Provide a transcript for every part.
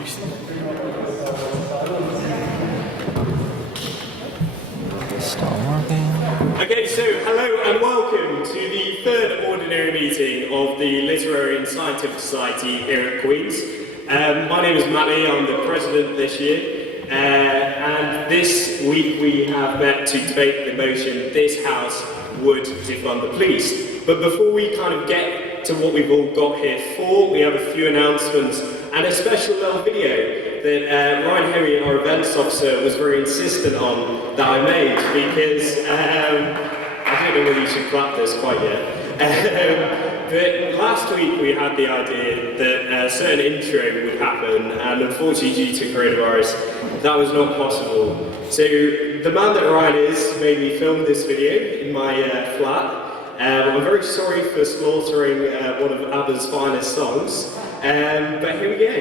Okay, so hello and welcome to the third ordinary meeting of the Literary and Scientific Society here at Queen's. My name is Matty, I'm the president this year, and this week we have met to debate the motion "This House would defund the police." But before we kind of get to what we've all got here for, we have a few announcements and a special little video that Ryan Henry, our events officer, was very insistent on that I made because I don't know whether you should clap this quite yet. But last week we had the idea that a certain intro would happen, and unfortunately due to coronavirus that was not possible. So the man that Ryan is made me film this video in my flat. I'm very sorry for slaughtering one of ABBA's finest songs, but here we go.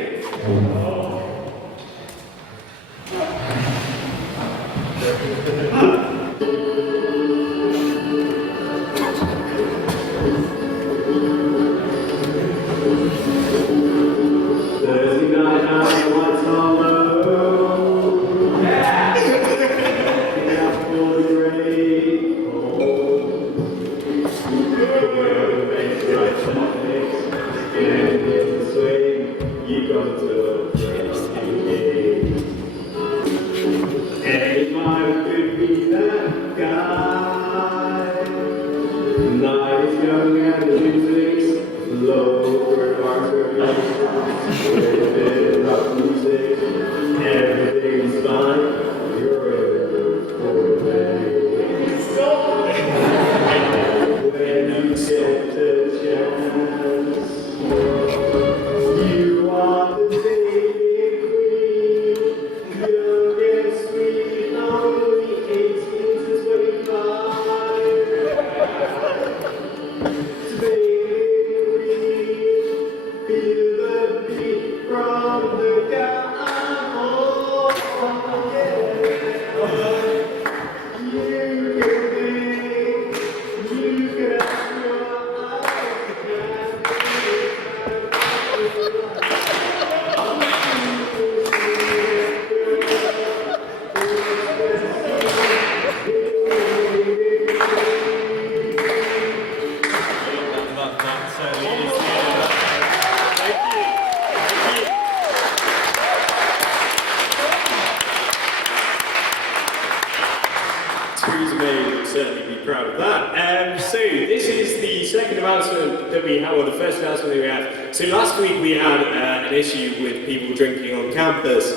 So last week we had an issue with people drinking on campus.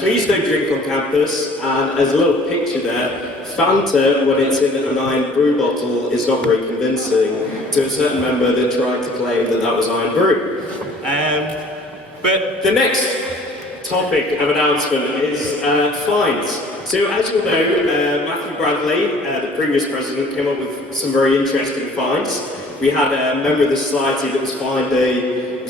Please don't drink on campus, and as a little picture there, Fanta, when it's in an iron brew bottle, is not very convincing to a certain member that tried to claim that that was iron brew. But the next topic of announcement is fines. So as you'll know, Matthew Bradley, the previous president, came up with some very interesting fines. We had a member of the society that was fined a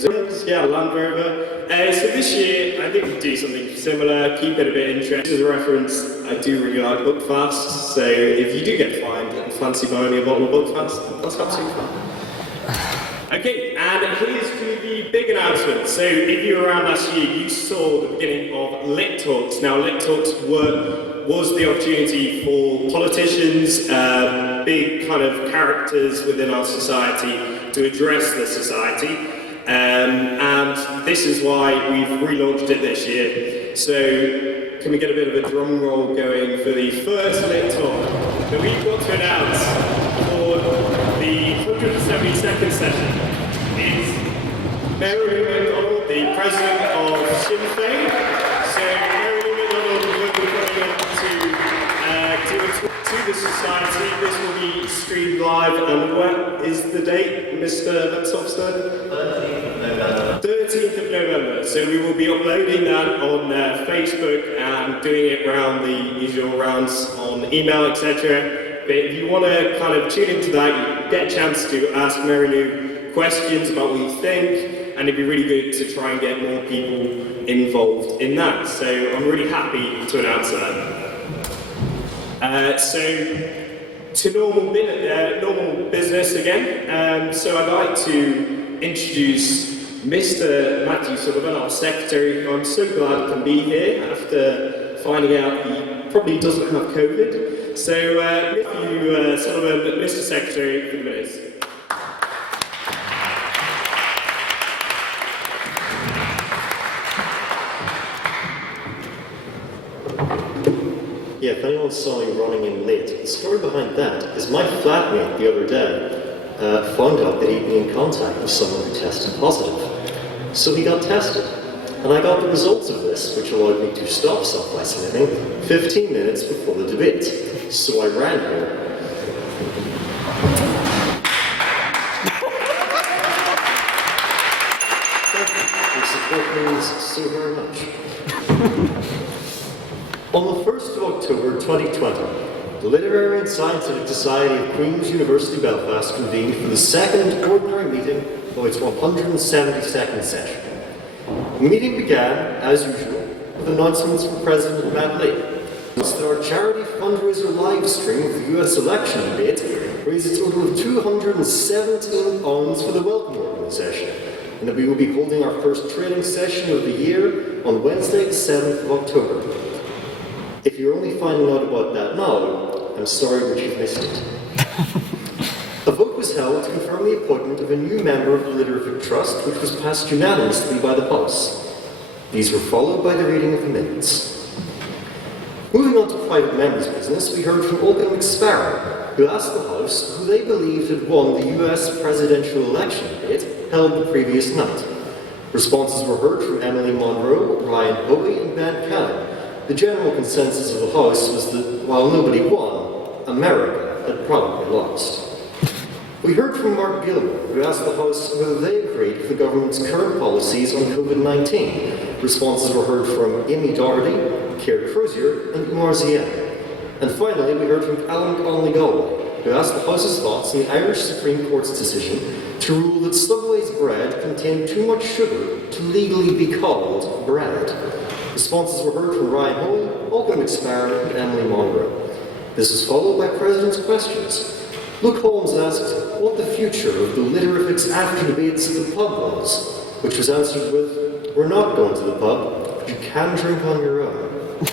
Land Rover. So this year, I think we'll do something similar, keep it a bit interesting. As a reference, I do really like Buckfast, so if you do get fined and fancy buying me a bottle of Buckfast, that's absolutely fine. Okay, and here's to the big announcement. So if you were around last year, you saw the beginning of Lit Talks. Now, Lit Talks was the opportunity for politicians, big kind of characters within our society to address the society. And this is why we've relaunched it this year. So can we get a bit of a drum roll going for the first Lit Talk that we've got to announce for the 172nd session is Mary McDonald, the president of Sinn Féin. So Mary McDonald will be coming up to the society. This will be streamed live, and what is the date, Mr. Let's-Officer? 13th of November. So we will be uploading that on Facebook and doing it around the usual rounds on email, etc. But if you want to kind of tune into that, you get a chance to ask Mary Lou questions about what you think, and it'd be really good to try and get more people involved in that. So I'm really happy to announce that. So to normal business again. So I'd like to introduce Mr. Matthew Sullivan, our secretary, who I'm so glad can be here after finding out he probably doesn't have COVID. So, Matthew Sullivan, Mr. Secretary, for the minutes. Yeah, if anyone saw me running in late, the story behind that is my flatmate the other day found out that he'd been in contact with someone who tested positive. So he got tested, and I got the results of this, which allowed me to stop self-isolating 15 minutes before the debate. So I ran here. Your support means so very much. On the 1st of October 2020, the Literary and Scientific Society of Queen's University Belfast convened for the second ordinary meeting of its 172nd session. The meeting began, as usual, with announcements from President Matt Lee. That our charity fundraiser live stream of the US election debate raised a total of £217 for the Wellcome Organisation, and that we will be holding our first training session of the year on Wednesday, the 7th of October. If you're only finding out about that now, I'm sorry that you've missed it. A vote was held to confirm the appointment of a new member of the Literary Trust, which was passed unanimously by the House. These were followed by the reading of the minutes. Moving on to private members' business, we heard from Olga McSparrow, who asked the House who they believed had won the US presidential election debate held the previous night. Responses were heard from Emily Monroe, Ryan Hoey, and Ben Kelly. The general consensus of the House was that while nobody won, America had probably lost. We heard from Mark Gilmore, who asked the House whether they agreed with the government's current policies on COVID-19. Responses were heard from Amy Doherty, Keir Crozier, and Umar Ziad. And finally, we heard from Alan Connolly Galway, who asked the House's thoughts on the Irish Supreme Court's decision to rule that Subway's bread contained too much sugar to legally be called bread. Responses were heard from Ryan Hoey, Olga McSparrow, and Emily Monroe. This was followed by President's questions. Luke Holmes asked what the future of the Litterifics after debates at the pub was, which was answered with, "We're not going to the pub, but you can drink on your own."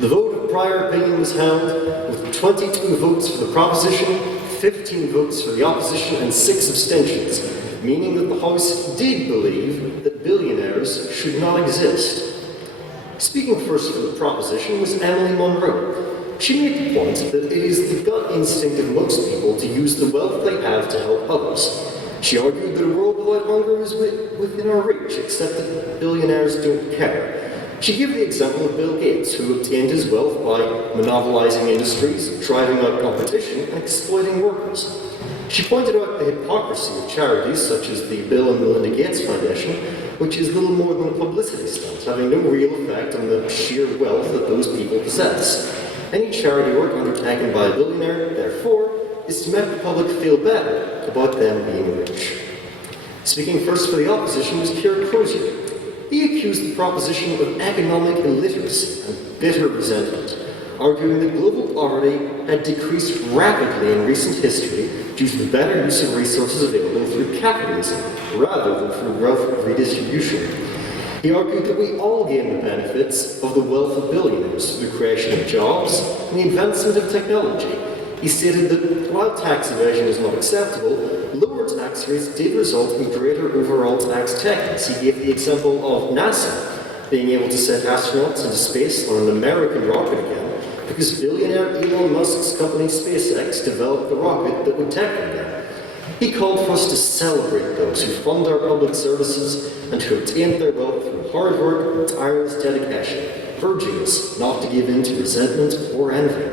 The vote of prior opinion was held with 22 votes for the proposition, 15 votes for the opposition, and 6 abstentions, meaning that the House did believe that billionaires should not exist. Speaking first for the proposition was Emily Monroe. She made the point that it is the gut instinct of most people to use the wealth they have to help others. She argued that a world without hunger is within our reach, except that billionaires don't care. She gave the example of Bill Gates, who obtained his wealth by monopolizing industries, driving out competition, and exploiting workers. She pointed out the hypocrisy of charities such as the Bill and Melinda Gates Foundation, which is little more than a publicity stunt, having no real effect on the sheer wealth that those people possess. Any charity work undertaken by a billionaire, therefore, is to make the public feel better about them being rich. Speaking first for the opposition was Keir Crozier. He accused the proposition of economic illiteracy and bitter resentment, arguing that global poverty had decreased rapidly in recent history due to the better use of resources available through capitalism, rather than through wealth redistribution. He argued that we all gain the benefits of the wealth of billionaires through the creation of jobs and the advancement of technology. He stated that while tax evasion is not acceptable, lower tax rates did result in greater overall tax takings. He gave the example of NASA being able to send astronauts into space on an American rocket again, because billionaire Elon Musk's company SpaceX developed the rocket that would take them there. He called for us to celebrate those who fund our public services and who obtained their wealth through hard work and tireless dedication, urging us not to give in to resentment or envy.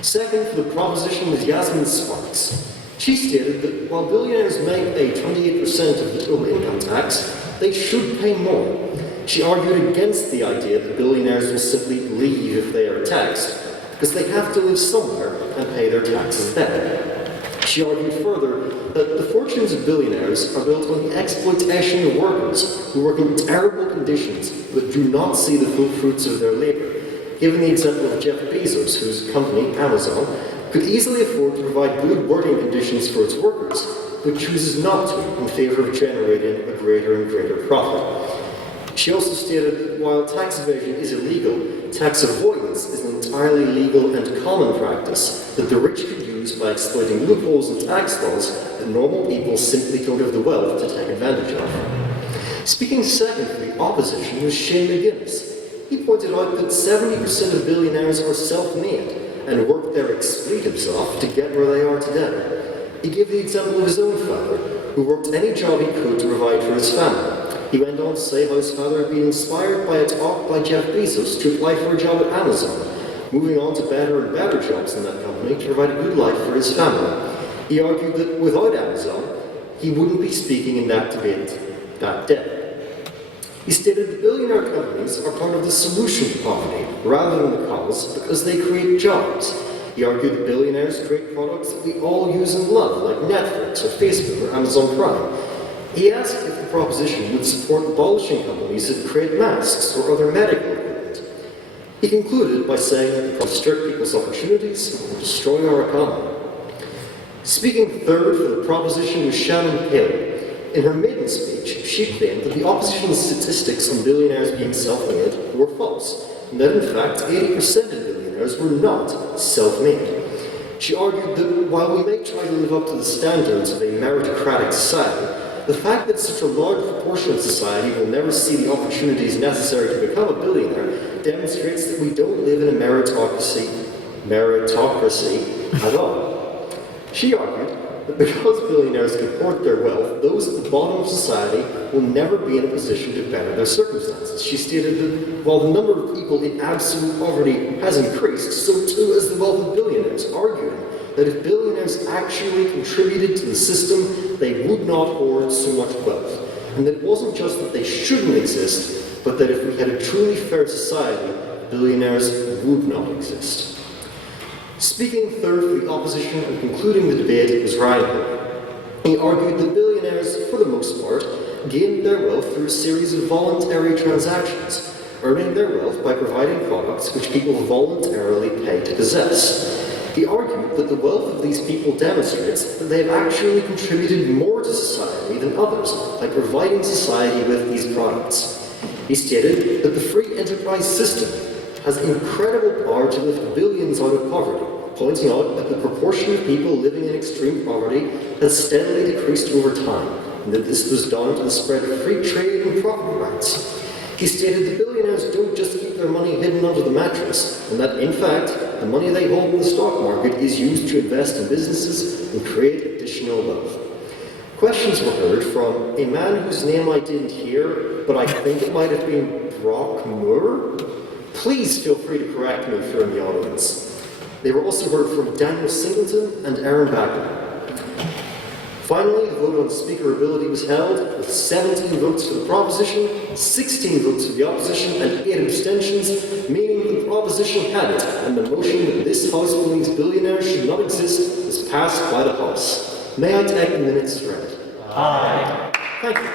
Second for the proposition was Yasmin Sparks. She stated that while billionaires may pay 28% of the total income tax, they should pay more. She argued against the idea that billionaires will simply leave if they are taxed, because they have to live somewhere and pay their taxes there. She argued further that the fortunes of billionaires are built on the exploitation of workers who work in terrible conditions but do not see the full fruits of their labour. Given the example of Jeff Bezos, whose company, Amazon, could easily afford to provide good working conditions for its workers, but chooses not to in favour of generating a greater and greater profit. She also stated that while tax evasion is illegal, tax avoidance is an entirely legal and common practice that the rich can use by exploiting loopholes in tax laws that normal people simply don't have the wealth to take advantage of. Speaking second for the opposition was Shane McGuinness. He pointed out that 70% of billionaires are self-made and work their expletives off to get where they are today. He gave the example of his own father, who worked any job he could to provide for his family. He went on to say how his father had been inspired by a talk by Jeff Bezos to apply for a job at Amazon, moving on to better and better jobs in that company to provide a good life for his family. He argued that without Amazon, he wouldn't be speaking in that debate that day. He stated that billionaire companies are part of the solution to poverty rather than the cause because they create jobs. He argued that billionaires create products that we all use and love, like Netflix or Facebook or Amazon Prime. He asked if the proposition would support abolishing companies that create masks or other medical equipment. He concluded by saying that the restrict people's opportunities will destroy our economy. Speaking third for the proposition was Shannon Paley. In her maiden speech, she claimed that the opposition's statistics on billionaires being self-made were false, and that in fact 80% of billionaires were not self-made. She argued that while we may try to live up to the standards of a meritocratic society, the fact that such a large proportion of society will never see the opportunities necessary to become a billionaire demonstrates that we don't live in a meritocracy at all. She argued that because billionaires can hoard their wealth, those at the bottom of society will never be in a position to better their circumstances. She stated that while the number of people in absolute poverty has increased, so too has the wealth of billionaires, arguing that if billionaires actually contributed to the system, they would not hoard so much wealth. And that it wasn't just that they shouldn't exist, but that if we had a truly fair society, billionaires would not exist. Speaking third for the opposition and concluding the debate was Ryan Hogan. He argued that billionaires, for the most part, gained their wealth through a series of voluntary transactions, earning their wealth by providing products which people voluntarily pay to possess. He argued that the wealth of these people demonstrates that they have actually contributed more to society than others by providing society with these products. He stated that the free enterprise system has incredible power to lift billions out of poverty, pointing out that the proportion of people living in extreme poverty has steadily decreased over time, and that this was down to the spread of free trade and property rights. He stated that billionaires don't just keep their money hidden under the mattress, and that, in fact, the money they hold in the stock market is used to invest in businesses and create additional wealth. Questions were heard from a man whose name I didn't hear, but I think it might have been Brock Moore. Please feel free to correct me if you're in the audience. They were also heard from Daniel Singleton and Aaron Backer. Finally, the vote on speaker ability was held with 17 votes for the proposition, 16 votes for the opposition, and 8 abstentions, meaning the proposition had it, and the motion that this House believes billionaires should not exist is passed by the House. May I take the minutes read? Aye. Thank you.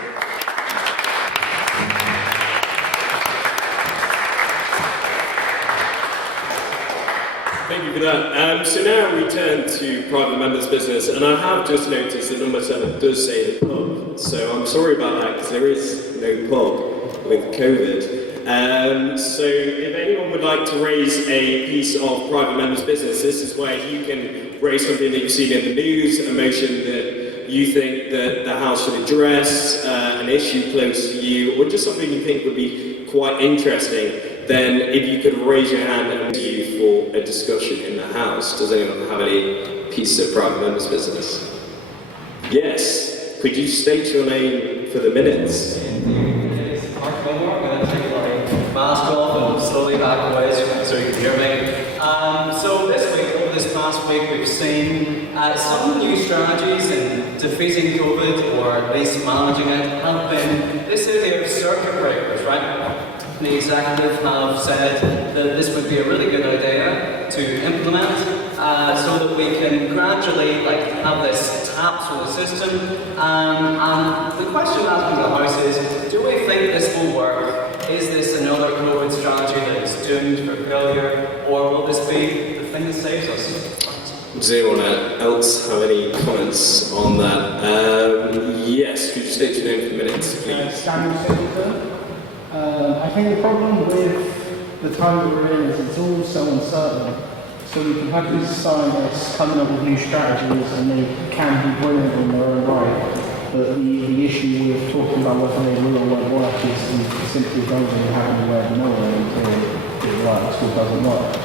Thank you for that. So now we turn to private members' business, and I have just noticed that number 7 does say the pub. So I'm sorry about that, because there is no pub with COVID. So if anyone would like to raise a piece of private members' business, this is where you can raise something that you've seen in the news, a motion that you think that the House should address, an issue close to you, or just something you think would be quite interesting. Then if you could raise your hand and you for a discussion in the House. Does anyone have any piece of private members' business? Yes. Could you state your name for the minutes? Mark Gilmore, I'm going to take my mask off and slowly back away so you can hear me. So this week, over this past week, we've seen some new strategies in defeating COVID, or at least managing it, have been this idea of circuit breakers, right? The executive have said that this would be a really good idea to implement so that we can gradually have this tap sort of system. And the question asked in the House is, do we think this will work? Is this another COVID strategy that is doomed for failure? Or will this be the thing that saves us? Does anyone else have any comments on that? Yes, could you state your name for the minutes, please? Daniel Singleton. I think the problem with the time that we're in is it's all so uncertain. So we can have these scientists coming up with new strategies and they can be brilliant in their own right. But the issue with talking about whether they will or won't work is we simply don't really have anywhere to know until it works or doesn't work.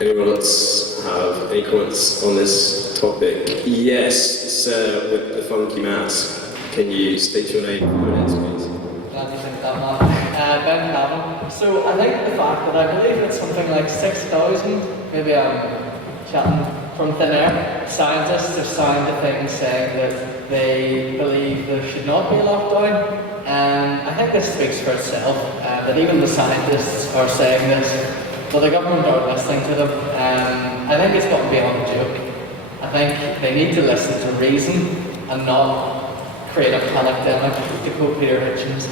Anyone else have any comments on this topic? Yes, sir, with the funky mask. Can you state your name for the minutes, please? Glad you think that, Mark. Ben Cavan. So I think the fact that I believe it's something like 6,000, maybe I'm chatting from thin air, scientists have signed a thing saying that they believe there should not be a lockdown. I think this speaks for itself, that even the scientists are saying this. But the government aren't listening to them. I think it's gotten beyond a joke. I think they need to listen to reason and not create a pandemic, to quote Peter Hitchens.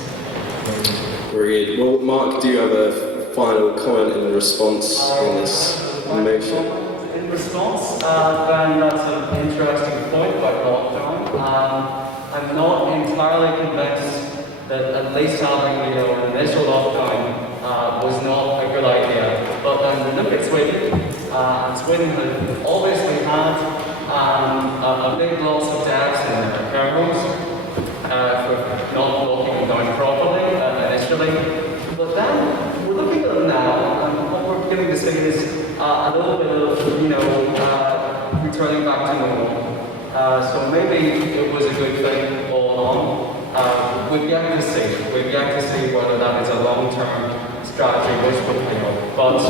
Very good. Well, Mark, do you have a final comment in response on this motion? In response, then that's an interesting point about lockdown. I'm not entirely convinced that at least having an initial lockdown was not a good idea. But look at Sweden. Sweden had obviously had a big loss of deaths in their care homes for not locking them down properly initially. But then we're looking at them now, and what we're beginning to see is a little bit of returning back to normal. So maybe it was a good thing all along. We've yet to see. We've yet to see whether that is a long-term strategy which will pay off. But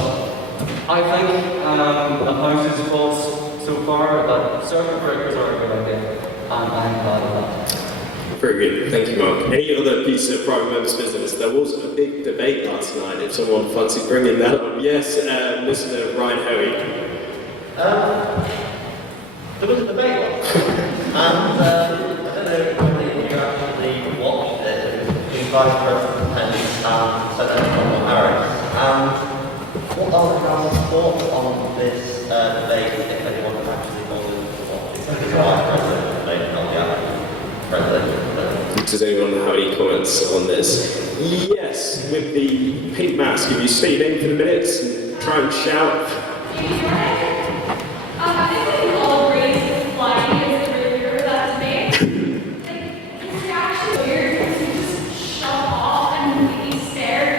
I think the House is false so far that circuit breakers are a good idea, and I'm glad of that. Very good, thank you, Mark. Any other piece of private members' business? There was a big debate last night, if someone fancies bringing that up. Yes, Mr. Ryan Hoey. There was a debate, and I don't know whether you actually watched it. The Vice President and Senator Harris. What are your thoughts on this debate, if anyone has actually bothered to watch it? The Vice President, maybe not the actual President. Does anyone have any comments on this? Yes, with the pink mask, if you state your name for the minutes and try and shout. I think we can all agree that flying is a really good that debate. His reaction was weird because he just shut off and completely stared.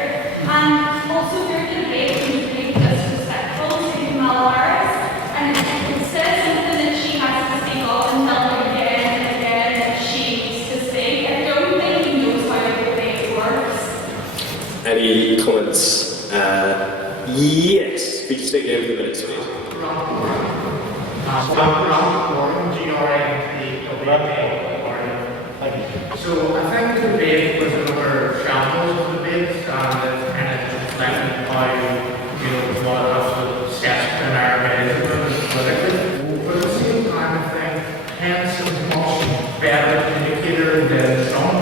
And also during the debate, he was really disrespectful to Kamala Harris. And it said something that she has to speak up and tell him again and again that she needs to speak. I don't think he knows how the debate works. Any comments? Yes, could you state your name for the minutes, please? So I think the debate was another shambles of debates, and it's kind of reflecting how, what of the steps in America is politically. But at the same time, I think Pence is a much better indicator than Trump.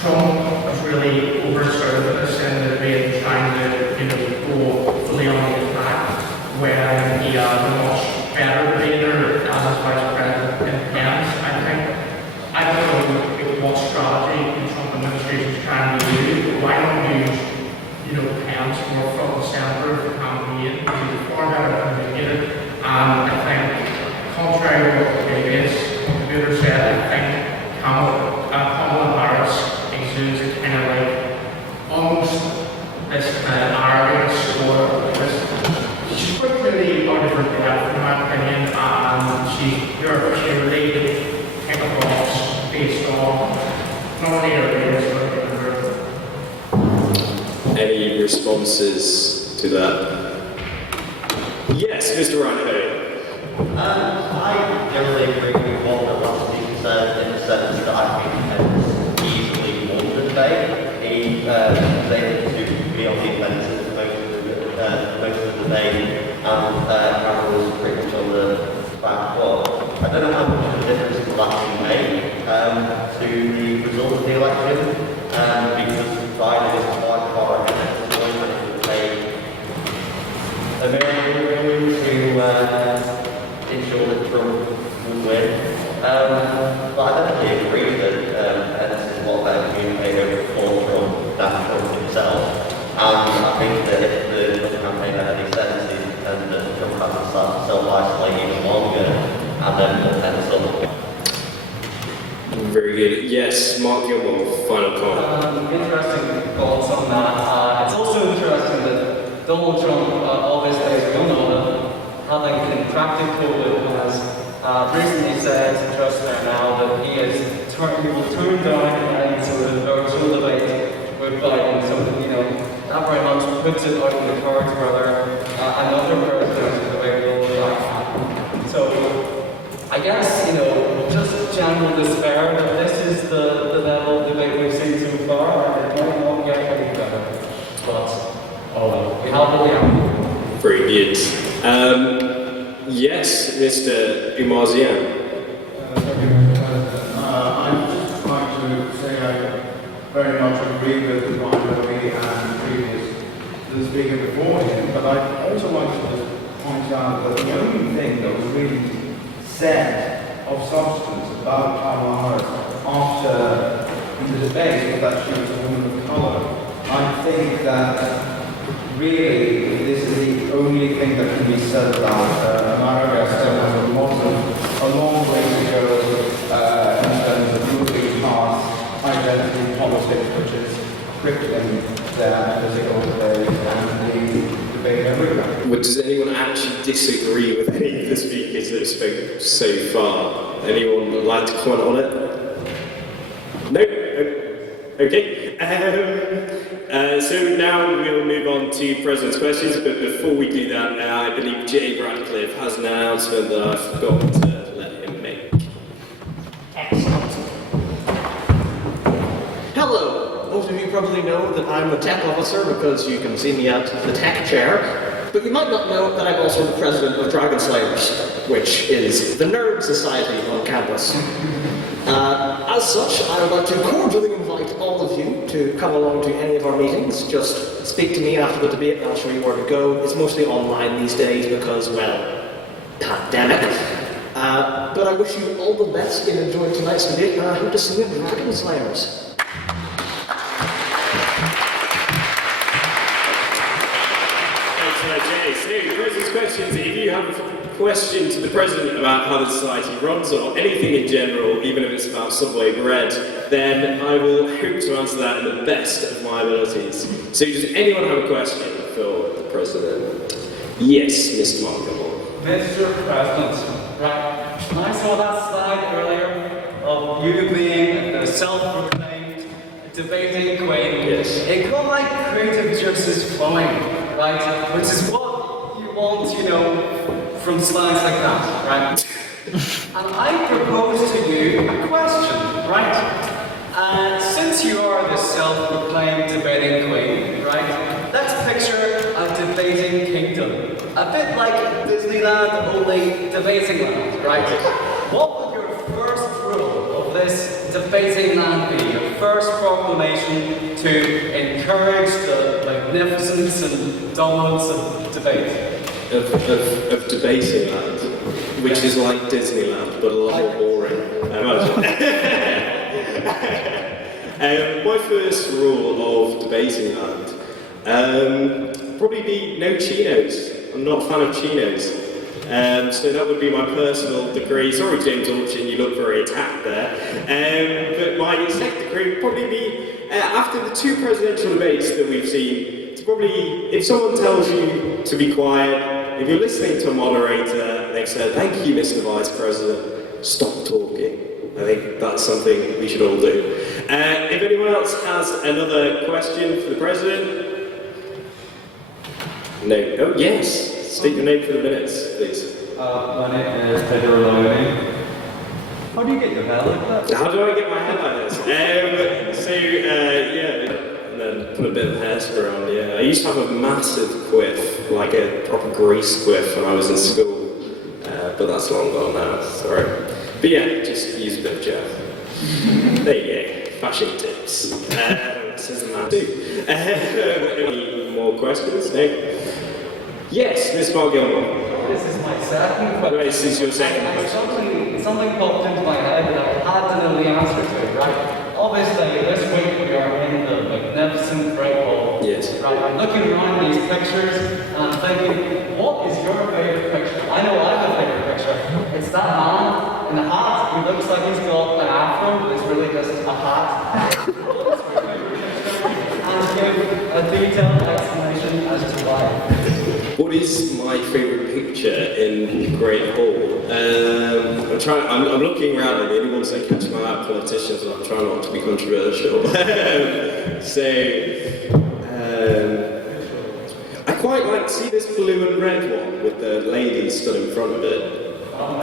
Trump was really overserved us in the debate, trying to, go fully on his back, where he has a much better debater as his vice president than Pence. I don't know what strategy the Trump administration is trying to use. Why don't use, Pence more front and center of the campaign? He's a far better communicator. And I think, contrary to what the previous contributor said, I think Kamala Harris exudes a kind of almost this kind of arrogance or this. She's quite clearly out of her depth, in my opinion, and she's really came across based on not only her race but her. Any responses to that? Yes, Mr. Ryan Hoey. I generally agree with what the last speaker said in the sense that I think he easily won the debate. He was able to be on the offensive most of the debate, and Cameron was pretty much on the back foot. I don't know how much of a difference will actually make to the result of the election, because Biden is quite far ahead at this point, and it would take a miracle to win. But I definitely agree that Edison is a lot better communicator from Trump himself. And I think that if the Trump campaign had any sense, and that Trump had to start to self-isolate even longer, and then put Pence up. Very good. Yes, Mark Gilmore, final comment. Interesting thoughts on that. It's also interesting that Donald Trump, all these days, we all know that having contracted COVID has recently said just there now that he will turn down any sort of virtual debate with Biden. So, that very much puts it out in the cards whether another presidential debate will happen. So, I guess, just general despair that this is the level of debate we've seen so far, and it might not get any better. But, we have what we have. Very good. Yes, Mr. Umarzian. I'd just like to say I very much agree with Marjorie and the speaker before him, but I'd also like to just point out that the only thing that was really said of substance about Kamala Harris after the debate was that she was a woman of colour. I think that really this is the only thing that can be said about America. Still has a long way to go in terms of moving past identity politics, which is crippling their political debate and the debate everywhere. Well, does anyone actually disagree with any of the speakers that have spoken so far? Anyone would like to comment on it? No? Okay. So now we'll move on to President's Questions, but before we do that, I believe Jay Radcliffe has an announcement that I forgot to let him make. Excellent. Hello. Most of you probably know that I'm a tech officer because you can see me at the tech chair, but you might not know that I'm also the president of Dragon Slayers, which is the nerd society on campus. As such, I would like to cordially invite all of you to come along to any of our meetings. Just speak to me after the debate and I'll show you where to go. It's mostly online these days because, well, pandemic. But I wish you all the best in enjoying tonight's debate, and I hope to see you at Dragon Slayers. So, President's Questions, if you have a question to the President about how the society runs or anything in general, even if it's about Subway bread, then I will hope to answer that in the best of my abilities. So does anyone have a question for the President? Yes, Mr. Markham. Mr. President, right, I saw that slide earlier of you being the self-proclaimed debating queen. Yes. It got like creative juices flowing, right? Which is what you want, from slides like that, right? And I propose to you a question, right? Since you are the self-proclaimed debating queen, right? Let's picture a debating kingdom. A bit like Disneyland, only debating land, right? What would your first rule of this debating land be? Your first proclamation to encourage the magnificence and dominance of debate? Of debating land, which is like Disneyland, but a lot more boring. My first rule of debating land, probably be no chinos. I'm not a fan of chinos. So that would be my personal degree. Sorry, James Orchin, you look very attacked there. But my second degree would probably be, after the two presidential debates that we've seen, it's probably, if someone tells you to be quiet, if you're listening to a moderator, they've said, "Thank you, Mr. Vice President, stop talking." I think that's something we should all do. If anyone else has another question for the President? No? Oh, yes. State your name for the minutes, please. My name is Pedro Looney. How do you get your hair like that? How do I get my hair like this? And then put a bit of hairspray on, yeah. I used to have a massive quiff, like a proper grease quiff when I was in school, but that's long gone now, sorry. But yeah, just use a bit of gel. There you go, fashion tips. This is a man too. Any more questions? No? Yes, Miss Mark Gilmore. This is my second question. This is your second question. Something popped into my head that I had to know the answer to, right? Obviously, this week we are in the magnificent Great Hall. Yes. Right, I'm looking around these pictures and I'm thinking, what is your favourite picture? I know I have a favourite picture. It's that man in the hat who looks like he's got an afro, but it's really just a hat. And give a detailed explanation as to why. What is my favourite picture in Great Hall? I'm looking around and the only ones that catch my eye are politicians, and I'm trying not to be controversial. I quite like to see this blue and red one with the lady stood in front of it.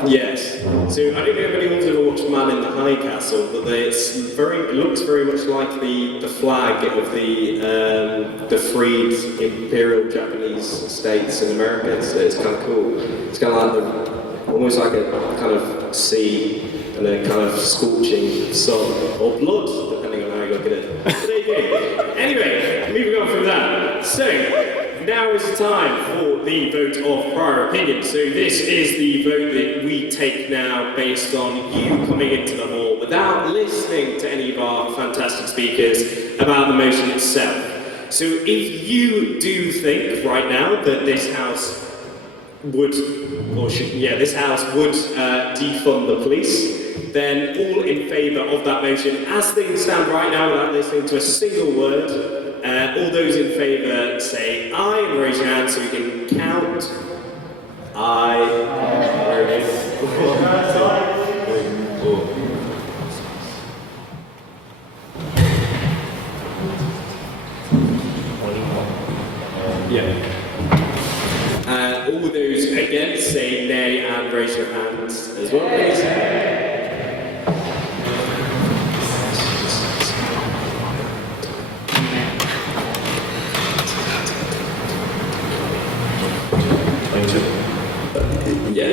Yes. So I don't know if anyone's ever watched Man in the High Castle, but it looks very much like the flag of the freed Imperial Japanese states in America. So it's kind of cool. It's kind of like almost like a kind of sea and a kind of scorching sun or blood, depending on how you look at it. But there you go. Anyway, moving on from that. So. Now is the time for the vote of prior opinion. So this is the vote that we take now based on you coming into the hall without listening to any of our fantastic speakers about the motion itself. So if you do think right now that this house would defund the police, then all in favour of that motion, as things stand right now without listening to a single word, all those in favour say aye and raise your hand so we can count. Aye. Very good. 1, 2, 3, 4. Yeah. All those against say nay and raise your hands as well, please. Yeah,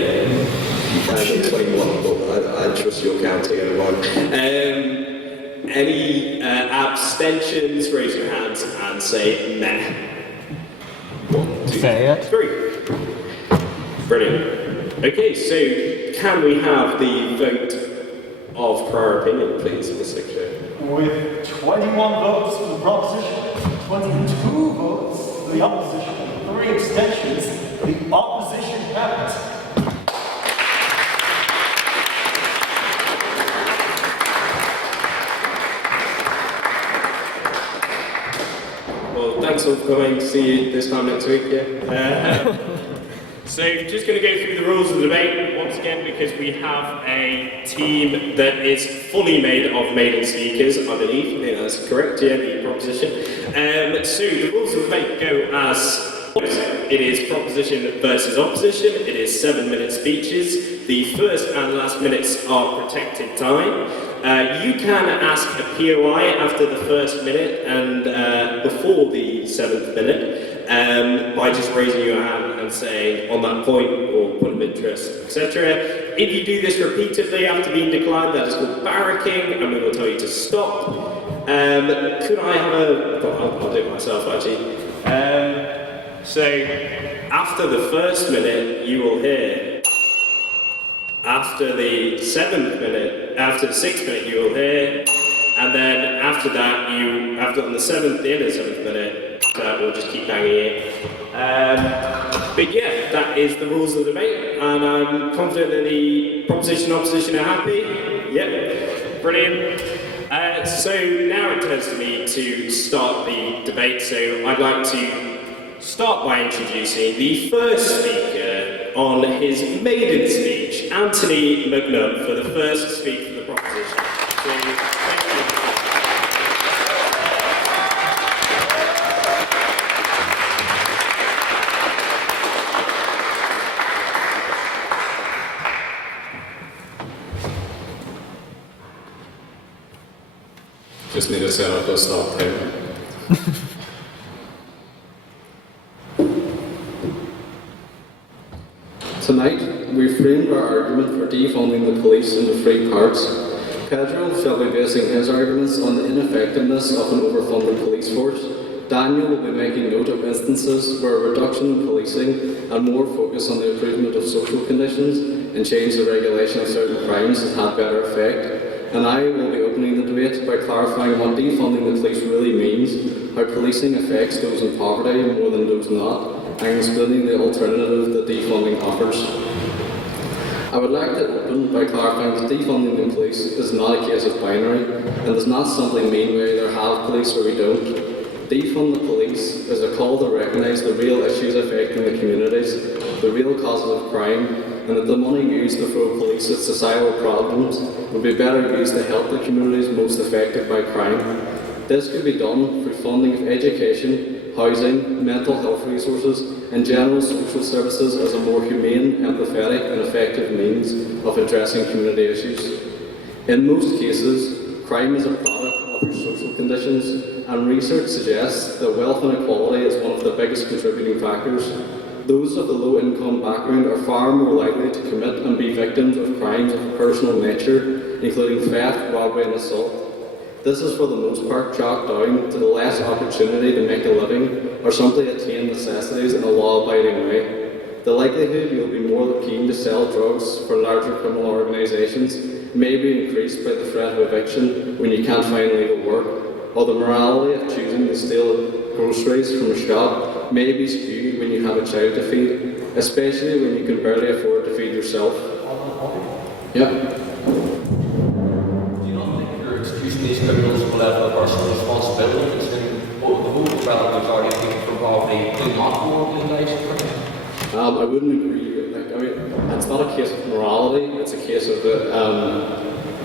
21, but I trust your counting, everyone. Any abstentions, raise your hands and say meh. 1, 2, 3. Brilliant. Okay, so can we have the vote of prior opinion, please, Mr. Secretary? With 21 votes for the proposition, 22 votes for the opposition, and 3 abstentions, the opposition has. Well, thanks all for coming. See you this time next week, yeah? So, just going to go through the rules of the debate once again because we have a team that is fully made of maiden speakers, I believe. I think that's correct, yeah, the proposition. So, the rules of the debate go as it is proposition versus opposition. It is 7-minute speeches. The first and last minutes are protected time. You can ask a POI after the first minute and before the 7th minute by just raising your hand and saying on that point or point of interest, etc. If you do this repeatedly after being declined, that is called barracking, and we will tell you to stop. Could I have a... Well, I'll do it myself actually. So, after the first minute, you will hear. After the 7th minute, after the 6th minute, you will hear. And then after that, after on the 7th, the end of the 7th minute, we'll just keep banging it. But yeah, that is the rules of the debate, and I'm confident that the proposition and opposition are happy. Yep, brilliant. So now it turns to me to start the debate, so I'd like to start by introducing the first speaker on his maiden speech, Anthony McNutt, for the first speak for the proposition. So, thank you. Just need to set up a stop time. Tonight, we framed our argument for defunding the police into 3 parts. Pedro shall be basing his arguments on the ineffectiveness of an overfunded police force. Daniel will be making note of instances where a reduction in policing and more focus on the improvement of social conditions and change the regulation of certain crimes has had better effect. And I will be opening the debate by clarifying what defunding the police really means, how policing affects those in poverty more than those not, and explaining the alternative that defunding offers. I would like to open by clarifying that defunding the police is not a case of binary and does not simply mean we either have police or we don't. Defund the police is a call to recognise the real issues affecting the communities, the real causes of crime, and that the money used to throw police at societal problems would be better used to help the communities most affected by crime. This could be done through funding of education, housing, mental health resources, and general social services as a more humane, empathetic, and effective means of addressing community issues. In most cases, crime is a product of our social conditions, and research suggests that wealth inequality is one of the biggest contributing factors. Those of the low-income background are far more likely to commit and be victims of crimes of a personal nature, including theft, robbery, and assault. This is for the most part chalked down to the less opportunity to make a living or simply attain necessities in a law-abiding way. The likelihood you'll be more keen to sell drugs for larger criminal organisations may be increased by the threat of eviction when you can't find legal work, or the morality of choosing to steal groceries from a shop may be skewed when you have a child to feed, especially when you can barely afford to feed yourself. Yep. Do you not think you're excusing these criminals from a level of personal responsibility, considering the whole relative majority of people from poverty do not go into life? I wouldn't agree. It's not a case of morality, it's a case of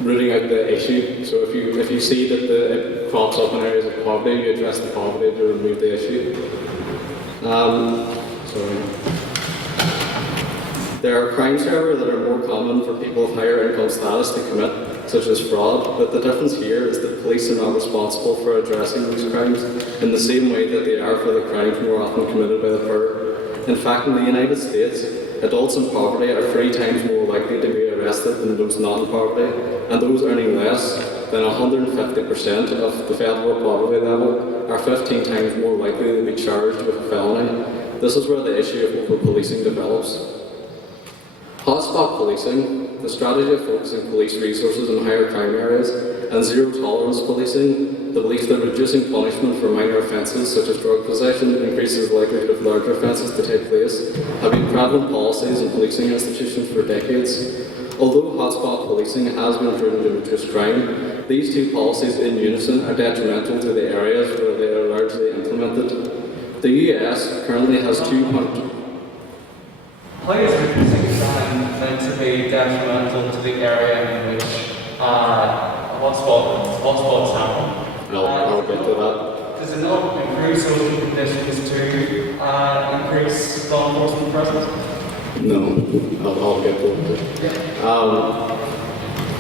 rooting out the issue. So if you see that it crops up in areas of poverty, you address the poverty to remove the issue. There are crimes, however, that are more common for people of higher income status to commit, such as fraud, but the difference here is that police are not responsible for addressing these crimes in the same way that they are for the crimes more often committed by the poor. In fact, in the United States, adults in poverty are 3 times more likely to be arrested than those not in poverty, and those earning less than 150% of the federal poverty level are 15 times more likely to be charged with a felony. This is where the issue of over-policing develops. Hotspot policing, the strategy of focusing police resources in higher crime areas, and zero-tolerance policing, the belief that reducing punishment for minor offences such as drug possession increases the likelihood of larger offences to take place, have been prevalent policies in policing institutions for decades. Although hotspot policing has been proven to reduce crime, these two policies in unison are detrimental to the areas where they are largely implemented. The US currently has 2.2. How is reducing crime meant to be detrimental to the area in which hotspots happen? I'll get to that. Does it not improve social conditions to increase law enforcement presence? No, I'll get to it.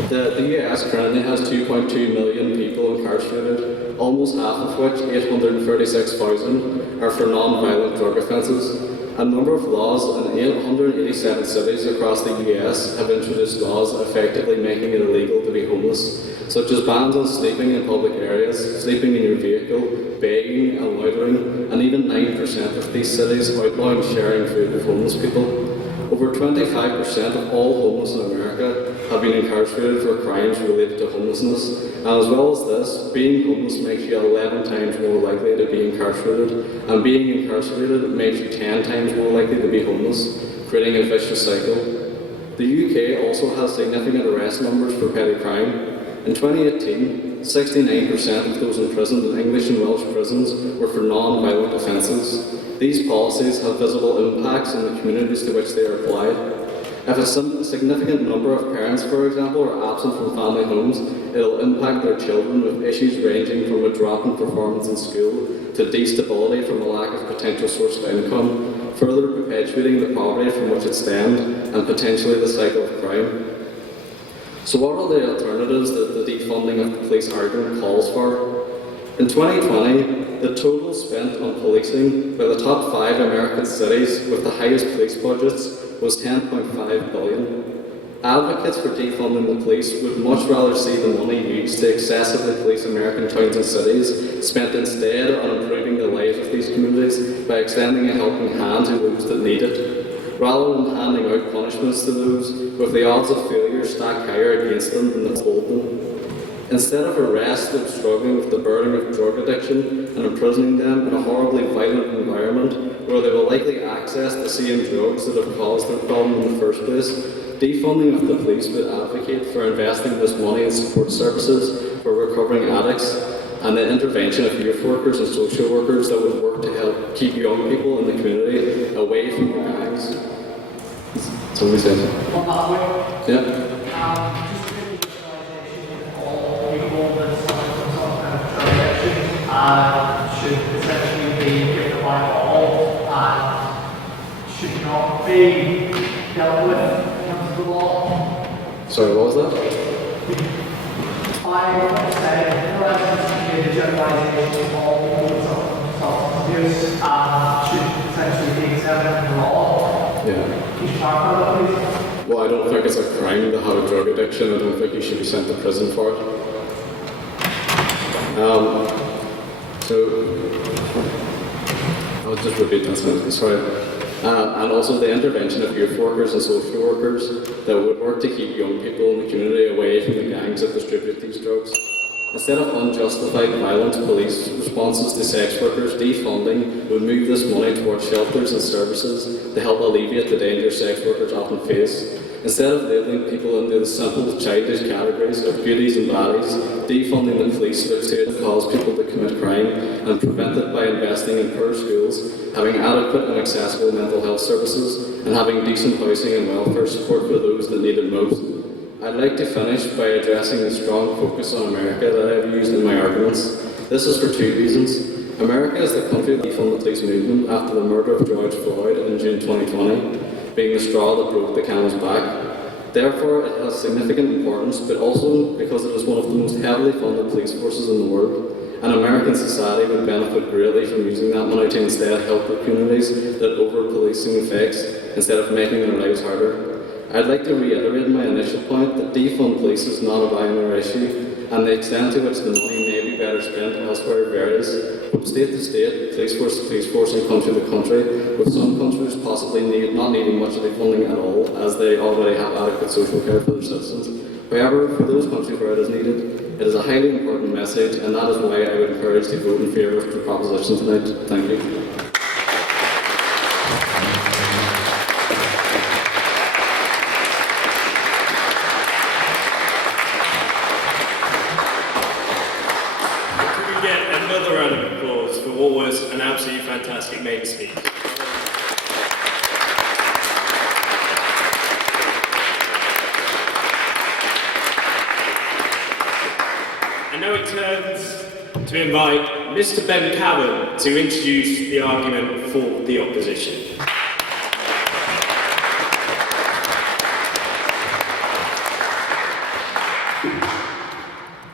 The US currently has 2.2 million people incarcerated, almost half of which, 836,000, are for non-violent drug offences. A number of laws in 187 cities across the US have introduced laws effectively making it illegal to be homeless, such as bans on sleeping in public areas, sleeping in your vehicle, begging and loitering, and even 9% of these cities outlawing sharing food with homeless people. Over 25% of all homeless in America have been incarcerated for crimes related to homelessness, and as well as this, being homeless makes you 11 times more likely to be incarcerated, and being incarcerated makes you 10 times more likely to be homeless, creating a vicious cycle. The UK also has significant arrest numbers for petty crime. In 2018, 69% of those imprisoned in English and Welsh prisons were for non-violent offences. These policies have visible impacts in the communities to which they are applied. If a significant number of parents, for example, are absent from family homes, it will impact their children with issues ranging from a drop in performance in school to destability from a lack of potential source of income, further perpetuating the poverty from which it stemmed and potentially the cycle of crime. So what are the alternatives that the defunding of the police argument calls for? In 2020, the total spent on policing by the top 5 American cities with the highest police budgets was $10.5 billion. Advocates for defunding the police would much rather see the money used to excessively police American towns and cities spent instead on improving the lives of these communities by extending a helping hand to those that need it, rather than handing out punishments to those with the odds of failure stacked higher against them than that hold them. Instead of arrest those struggling with the burden of drug addiction and imprisoning them in a horribly violent environment where they will likely access the same drugs that have caused their problem in the first place, defunding of the police would advocate for investing this money in support services for recovering addicts and the intervention of youth workers and social workers that would work to help keep young people in the community away from the gangs. Somebody says. Yeah. Should essentially be given by all and should not be dealt with under the law. Sorry, what was that? I want to say, the generalisation of all substance abuse should essentially be exempted from the law. Yeah. Can you talk about that, please? Well, I don't think it's a crime to have a drug addiction. I don't think you should be sent to prison for it. I'll just repeat that sentence, sorry. And also the intervention of youth workers and social workers that would work to keep young people in the community away from the gangs that distribute these drugs. Instead of unjustified violent police responses to sex workers, defunding would move this money towards shelters and services to help alleviate the danger sex workers often face. Instead of labelling people into the simple childish categories of goodies and baddies, defunding the police looks to cause people to commit crime and prevent it by investing in poor schools, having adequate and accessible mental health services, and having decent housing and welfare support for those that need it most. I'd like to finish by addressing the strong focus on America that I have used in my arguments. This is for two reasons. America is the country that defunded the police movement after the murder of George Floyd in June 2020. Being the straw that broke the camel's back. Therefore, it has significant importance, but also because it is one of the most heavily funded police forces in the world, and American society would benefit greatly from using that money to instead help the communities that over-policing affects, instead of making their lives harder. I'd like to reiterate my initial point that defund police is not a binary issue, and the extent to which the money may be better spent elsewhere varies. From state to state, police force and country to country, with some countries possibly not needing much of the funding at all, as they already have adequate social care for their citizens. However, for those countries where it is needed, it is a highly important message, and that is why I would encourage to vote in favour of the proposition tonight. Thank you. What was an absolutely fantastic main speech. And now it turns to invite Mr. Ben Cavan to introduce the argument for the opposition.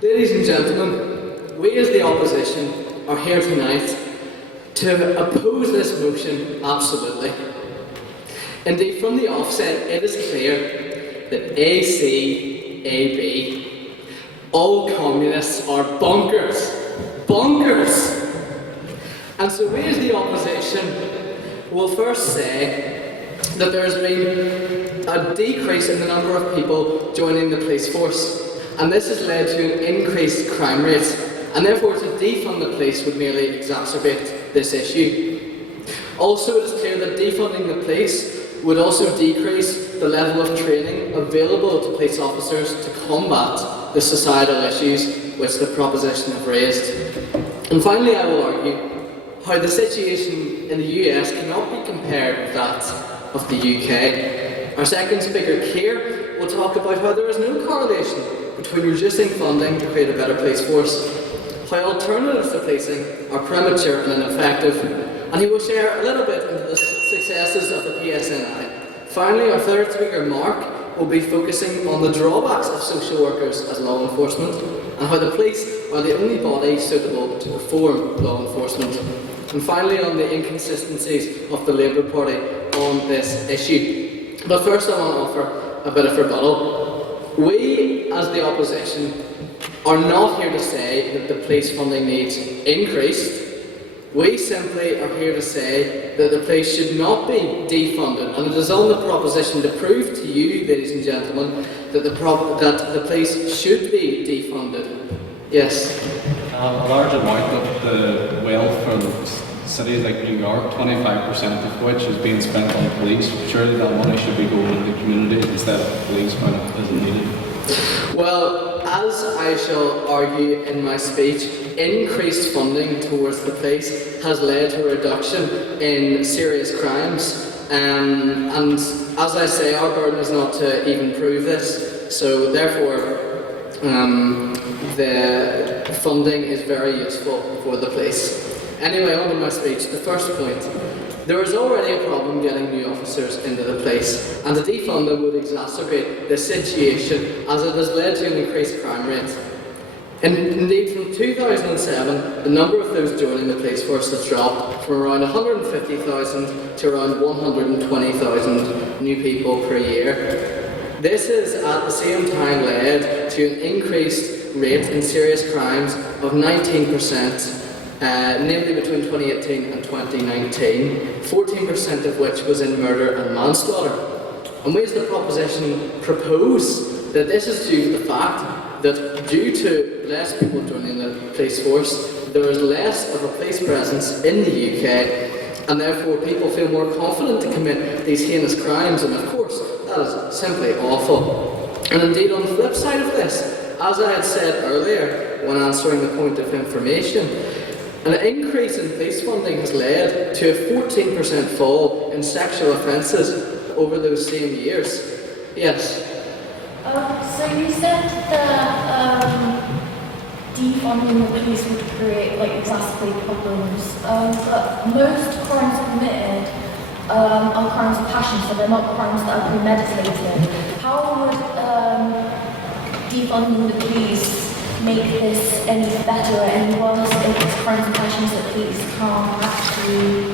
Ladies and gentlemen, we as the opposition are here tonight to oppose this motion absolutely. Indeed, from the offset, it is clear that ACAB, all communists are bonkers. Bonkers! And so we as the opposition will first say that there has been a decrease in the number of people joining the police force, and this has led to an increased crime rate. And therefore to defund the police would merely exacerbate this issue. Also, it is clear that defunding the police would also decrease the level of training available to police officers to combat the societal issues which the proposition have raised. And finally, I will argue how the situation in the US cannot be compared with that of the UK. Our second speaker, Keir, will talk about how there is no correlation between reducing funding to create a better police force, how alternatives to policing are premature and ineffective, and he will share a little bit into the successes of the PSNI. Finally, our third speaker, Mark, will be focusing on the drawbacks of social workers as law enforcement, and how the police are the only body suitable to perform law enforcement. And finally, on the inconsistencies of the Labour Party on this issue. But first I want to offer a bit of rebuttal. We, as the opposition, are not here to say that the police funding needs increased. We simply are here to say that the police should not be defunded, and it is on the proposition to prove to you, ladies and gentlemen, that the police should be defunded. Yes. A large amount of the wealth from cities like New York, 25% of which is being spent on police. Surely that money should be going to the community instead of police when it isn't needed. Well, as I shall argue in my speech, increased funding towards the police has led to a reduction in serious crimes. And as I say, our burden is not to even prove this. So therefore, the funding is very useful for the police. Anyway, on to my speech. The first point. There is already a problem getting new officers into the police, and the defunding would exacerbate this situation as it has led to an increased crime rate. Indeed, from 2007, the number of those joining the police force has dropped from around 150,000 to around 120,000 new people per year. This has at the same time led to an increased rate in serious crimes of 19%. Namely between 2018 and 2019, 14% of which was in murder and manslaughter. And we as the proposition propose that this is due to the fact that due to less people joining the police force, there is less of a police presence in the UK, and therefore people feel more confident to commit these heinous crimes, and of course that is simply awful. And indeed on the flip side of this, as I had said earlier when answering the point of information, an increase in police funding has led to a 14% fall in sexual offences over those same years. Yes? So you said that defunding the police would create, exacerbate problems. But most crimes committed are crimes of passion, so they're not crimes that are premeditated. How would defunding the police make this any better or any worse if it's crimes and passions that police can't actually be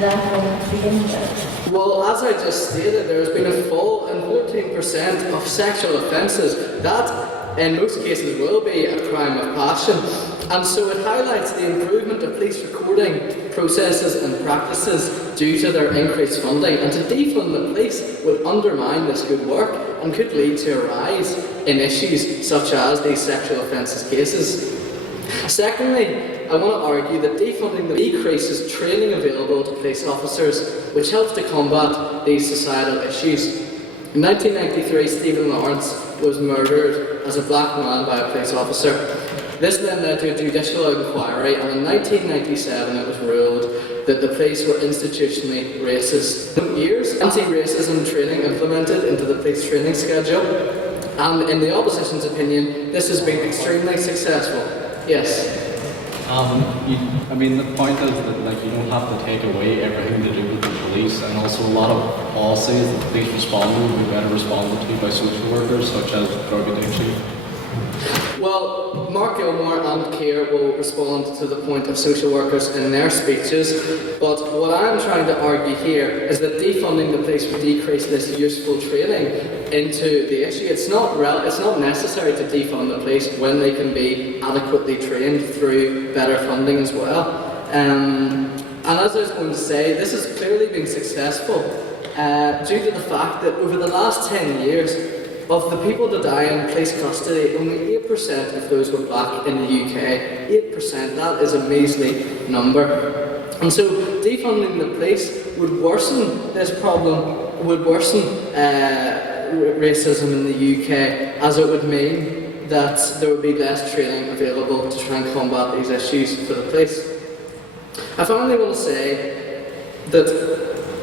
there for to begin with? Well, as I just stated, there has been a fall in 14% of sexual offences. That, in most cases, will be a crime of passion. And so it highlights the improvement of police recording processes and practices due to their increased funding. And to defund the police would undermine this good work and could lead to a rise in issues such as these sexual offences cases. Secondly, I want to argue that defunding decreases training available to police officers, which helps to combat these societal issues. In 1993, Stephen Lawrence was murdered as a black man by a police officer. This then led to a judicial inquiry, and in 1997 it was ruled that the police were institutionally racist. For years, anti-racism training implemented into the police training schedule, and in the opposition's opinion, this has been extremely successful. Yes? The point is that you don't have to take away everything to do with the police, and also a lot of policies that the police respond to will be better responded to by social workers, such as drug addiction. Well, Mark Gilmore and Keir will respond to the point of social workers in their speeches, but what I'm trying to argue here is that defunding the police would decrease this useful training into the issue. It's not necessary to defund the police when they can be adequately trained through better funding as well. And as I was going to say, this has clearly been successful due to the fact that over the last 10 years, of the people to die in police custody, only 8% of those were black in the UK. 8%, that is a measly number. And so defunding the police would worsen this problem, would worsen racism in the UK, as it would mean that there would be less training available to try and combat these issues for the police. I finally want to say that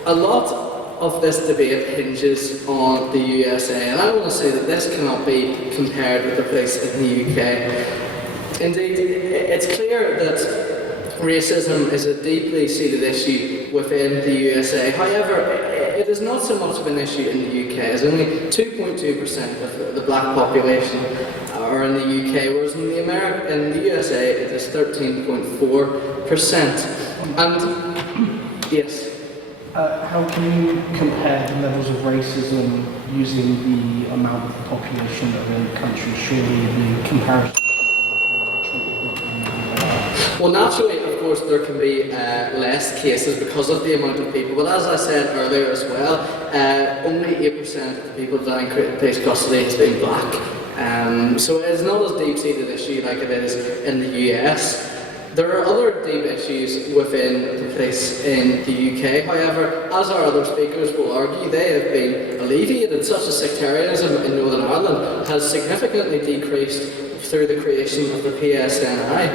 a lot of this debate hinges on the USA, and I want to say that this cannot be compared with the police in the UK. Indeed, it's clear that racism is a deeply seated issue within the USA. However, it is not so much of an issue in the UK, as only 2.2% of the black population are in the UK, whereas in the USA it is 13.4%. And yes. How can you compare the levels of racism using the amount of the population of a country? Surely the comparison. Well, naturally, of course, there can be less cases because of the amount of people, but as I said earlier as well, only 8% of the people dying in police custody has been black. So it's not as deep-seated issue like it is in the US. There are other deep issues within the police in the UK, however, as our other speakers will argue, they have been alleviated, such as sectarianism in Northern Ireland has significantly decreased through the creation of the PSNI.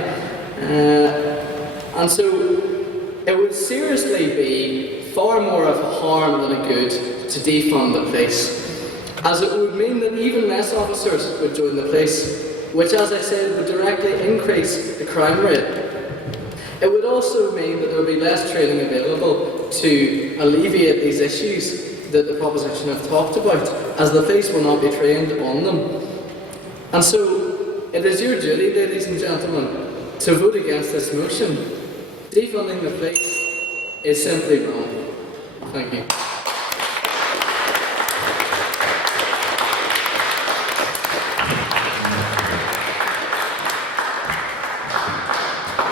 And so it would seriously be far more of a harm than a good to defund the police, as it would mean that even less officers would join the police, which, as I said, would directly increase the crime rate. It would also mean that there would be less training available to alleviate these issues that the proposition have talked about, as the police will not be trained on them. And so it is your duty, ladies and gentlemen, to vote against this motion. Defunding the police is simply wrong. Thank you.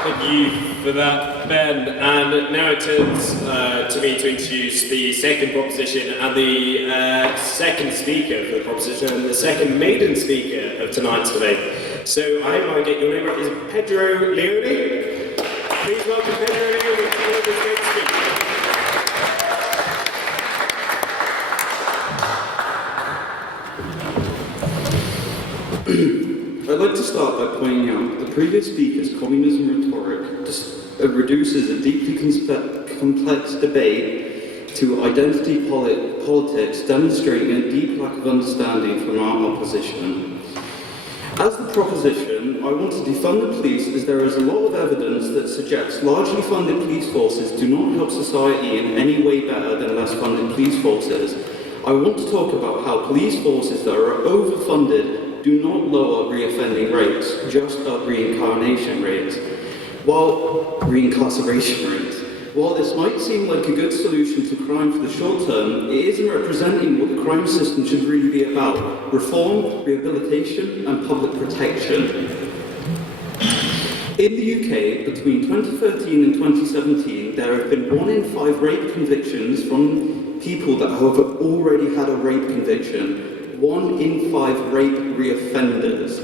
Thank you for that, Ben. And now it turns to me to introduce the second proposition and the second speaker for the proposition and the second maiden speaker of tonight's debate. So I might get your name right. Is it Pedro Leone? Please welcome Pedro Leone, one of the great speakers. I'd like to start by pointing out that the previous speaker's communism rhetoric reduces a deeply complex debate to identity politics, demonstrating a deep lack of understanding from our opposition. As the proposition, I want to defund the police as there is a lot of evidence that suggests largely funded police forces do not help society in any way better than less funded police forces. I want to talk about how police forces that are overfunded do not lower reoffending rates, just up reincarnation rates. Reincarceration rates. While this might seem like a good solution to crime for the short term, it isn't representing what the crime system should really be about: reform, rehabilitation, and public protection. In the UK, between 2013 and 2017, there have been 1 in 5 rape convictions from people that have already had a rape conviction. 1 in 5 rape reoffenders.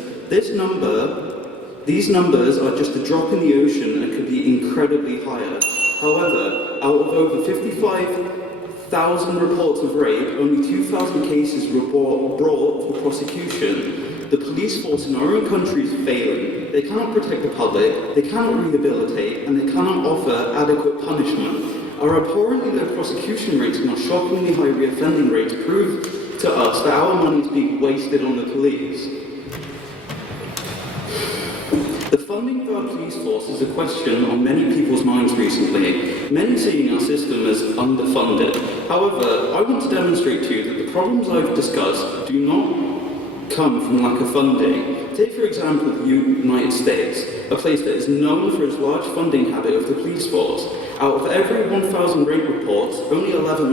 These numbers are just a drop in the ocean and could be incredibly higher. However, out of over 55,000 reports of rape, only 2,000 cases were brought for prosecution. The police force in our own country is failing. They cannot protect the public, they cannot rehabilitate, and they cannot offer adequate punishment. Our abhorrently low prosecution rates and our shockingly high reoffending rates prove to us that our money is being wasted on the police. The funding of our police force is a question on many people's minds recently, many seeing our system as underfunded. However, I want to demonstrate to you that the problems I've discussed do not come from lack of funding. Take, for example, the United States, a place that is known for its large funding habit of the police force. Out of every 1,000 rape reports, only 11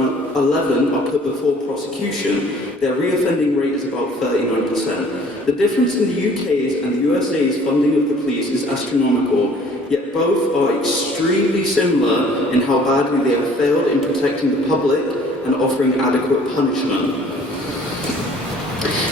are put before prosecution. Their reoffending rate is about 39%. The difference in the UK's and the USA's funding of the police is astronomical, yet both are extremely similar in how badly they have failed in protecting the public and offering adequate punishment.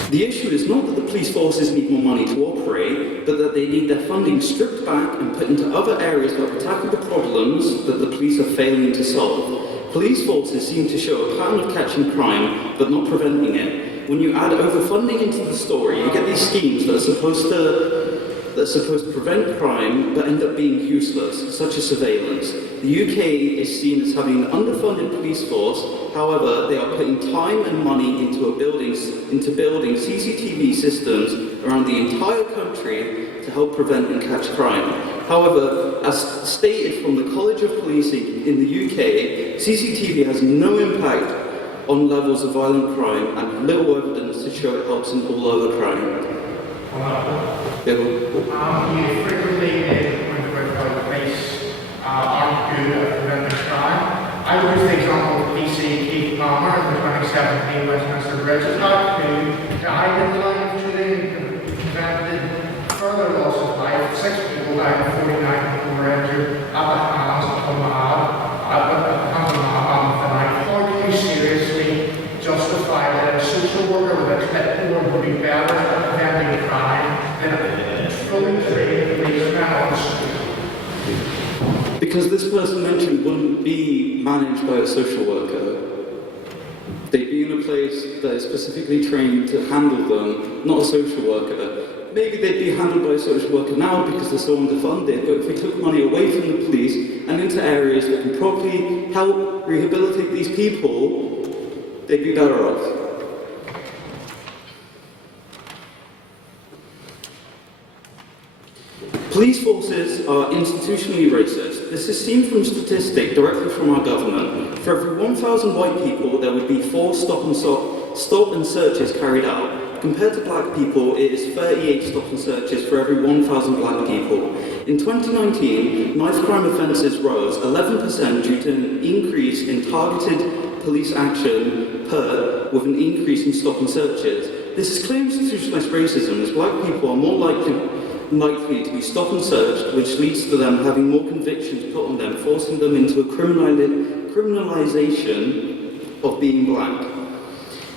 The issue is not that the police forces need more money to operate, but that they need their funding stripped back and put into other areas that will tackle the problems that the police are failing to solve. Police forces seem to show a pattern of catching crime, but not preventing it. When you add overfunding into the story, you get these schemes that are supposed to prevent crime, but end up being useless, such as surveillance. The UK is seen as having an underfunded police force. However, they are putting time and money into building CCTV systems around the entire country to help prevent and catch crime. However, as stated from the College of Policing in the UK, CCTV has no impact on levels of violent crime and little evidence to show it helps in all other crime. You frequently made the point about how the police aren't good at preventing crime. I would use the example of PC Keith Palmer in the 2017 Westminster Bridges Act, who died in the line of duty and prevented further loss of life. 6 people died and 49 people were injured at the hands of How do you seriously justify that a social worker with a clipboard would be better at preventing crime than a fully trained policeman on the street? Because this person mentioned wouldn't be managed by a social worker. They'd be in a place that is specifically trained to handle them, not a social worker. Maybe they'd be handled by a social worker now because they're so underfunded, but if we took money away from the police and into areas that can properly help rehabilitate these people, they'd be better off. Police forces are institutionally racist. This is seen from statistic directly from our government. For every 1,000 white people, there would be 4 stop and searches carried out. Compared to black people, it is 38 stop and searches for every 1,000 black people. In 2019, knife crime offences rose 11% due to an increase in targeted police action with an increase in stop and searches. This is clear institutionalised racism, as black people are more likely to be stop and searched, which leads to them having more convictions put on them, forcing them into a criminalisation of being black.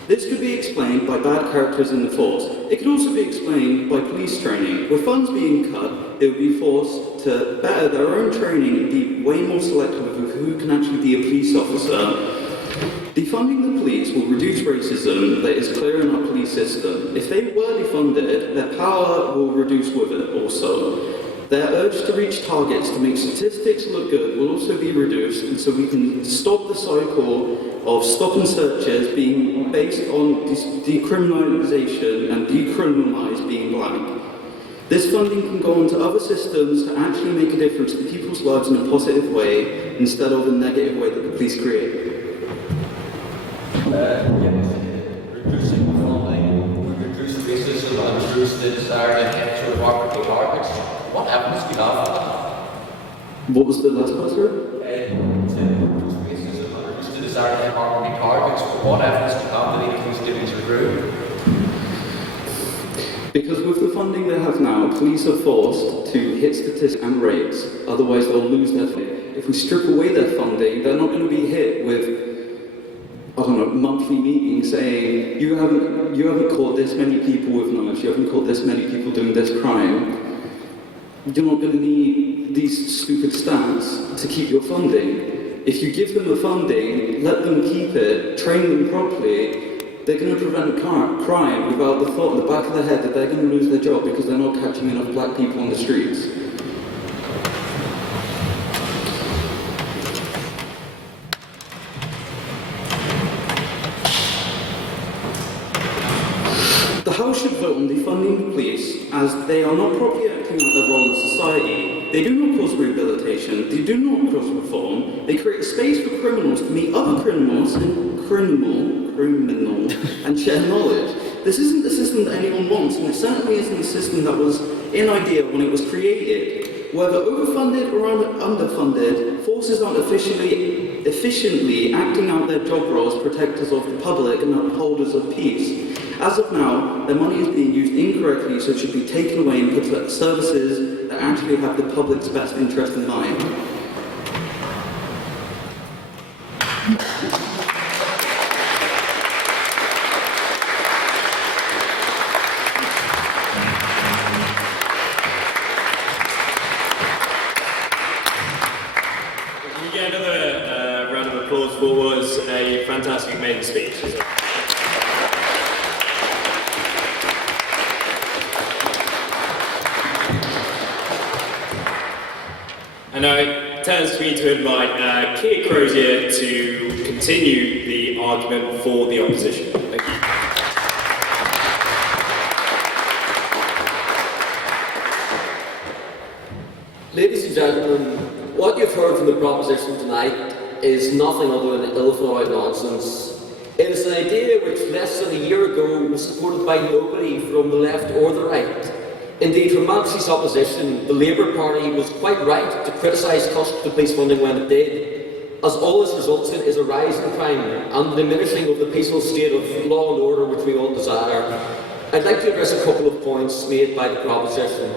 This could be explained by bad characters in the force. It could also be explained by police training. With funds being cut, they would be forced to better their own training and be way more selective of who can actually be a police officer. Defunding the police will reduce racism that is clear in our police system. If they were defunded, their power will reduce with it also. Their urge to reach targets to make statistics look good will also be reduced, and so we can stop the cycle of stop and searches being based on decriminalisation and decriminalise being black. This funding can go into other systems to actually make a difference to people's lives in a positive way instead of a negative way that the police create. Reducing funding, reduce racism and reduce the desire to head to democratic targets. What happens to that? What was the last part, sir? To reduce racism and reduce the desire to democratic targets. What happens to that if these duties are through? Because with the funding they have now, police are forced to hit statistics and rates, otherwise they'll lose their funding. If we strip away their funding, they're not going to be hit with monthly meetings saying, you haven't caught this many people with knives, you haven't caught this many people doing this crime. You're not going to need these stupid stats to keep your funding. If you give them the funding, let them keep it, train them properly, they're going to prevent crime without the thought in the back of their head that they're going to lose their job because they're not catching enough black people on the streets. The House should vote on defunding the police as they are not properly acting out their role in society. They do not cause rehabilitation, they do not cause reform, they create a space for criminals to meet other criminals and share knowledge. This isn't the system that anyone wants, and it certainly isn't the system that was in idea when it was created. Whether overfunded or underfunded, forces aren't efficiently acting out their job roles, protectors of the public and upholders of peace. As of now, their money is being used incorrectly, so it should be taken away and put to services that actually have the public's best interest in mind. Can we get another round of applause for what was a fantastic maiden speech? And now it turns to me to invite Keir Crozier to continue the argument for the opposition. Thank you. Ladies and gentlemen, what you've heard from the proposition tonight is nothing other than ill-thought out nonsense. It is an idea which less than a year ago was supported by nobody from the left or the right. Indeed, from Mansey's opposition, the Labour Party was quite right to criticise cuts to police funding when it did. as all this results in is a rise in crime and the diminishing of the peaceful state of law and order which we all desire. I'd like to address a couple of points made by the proposition.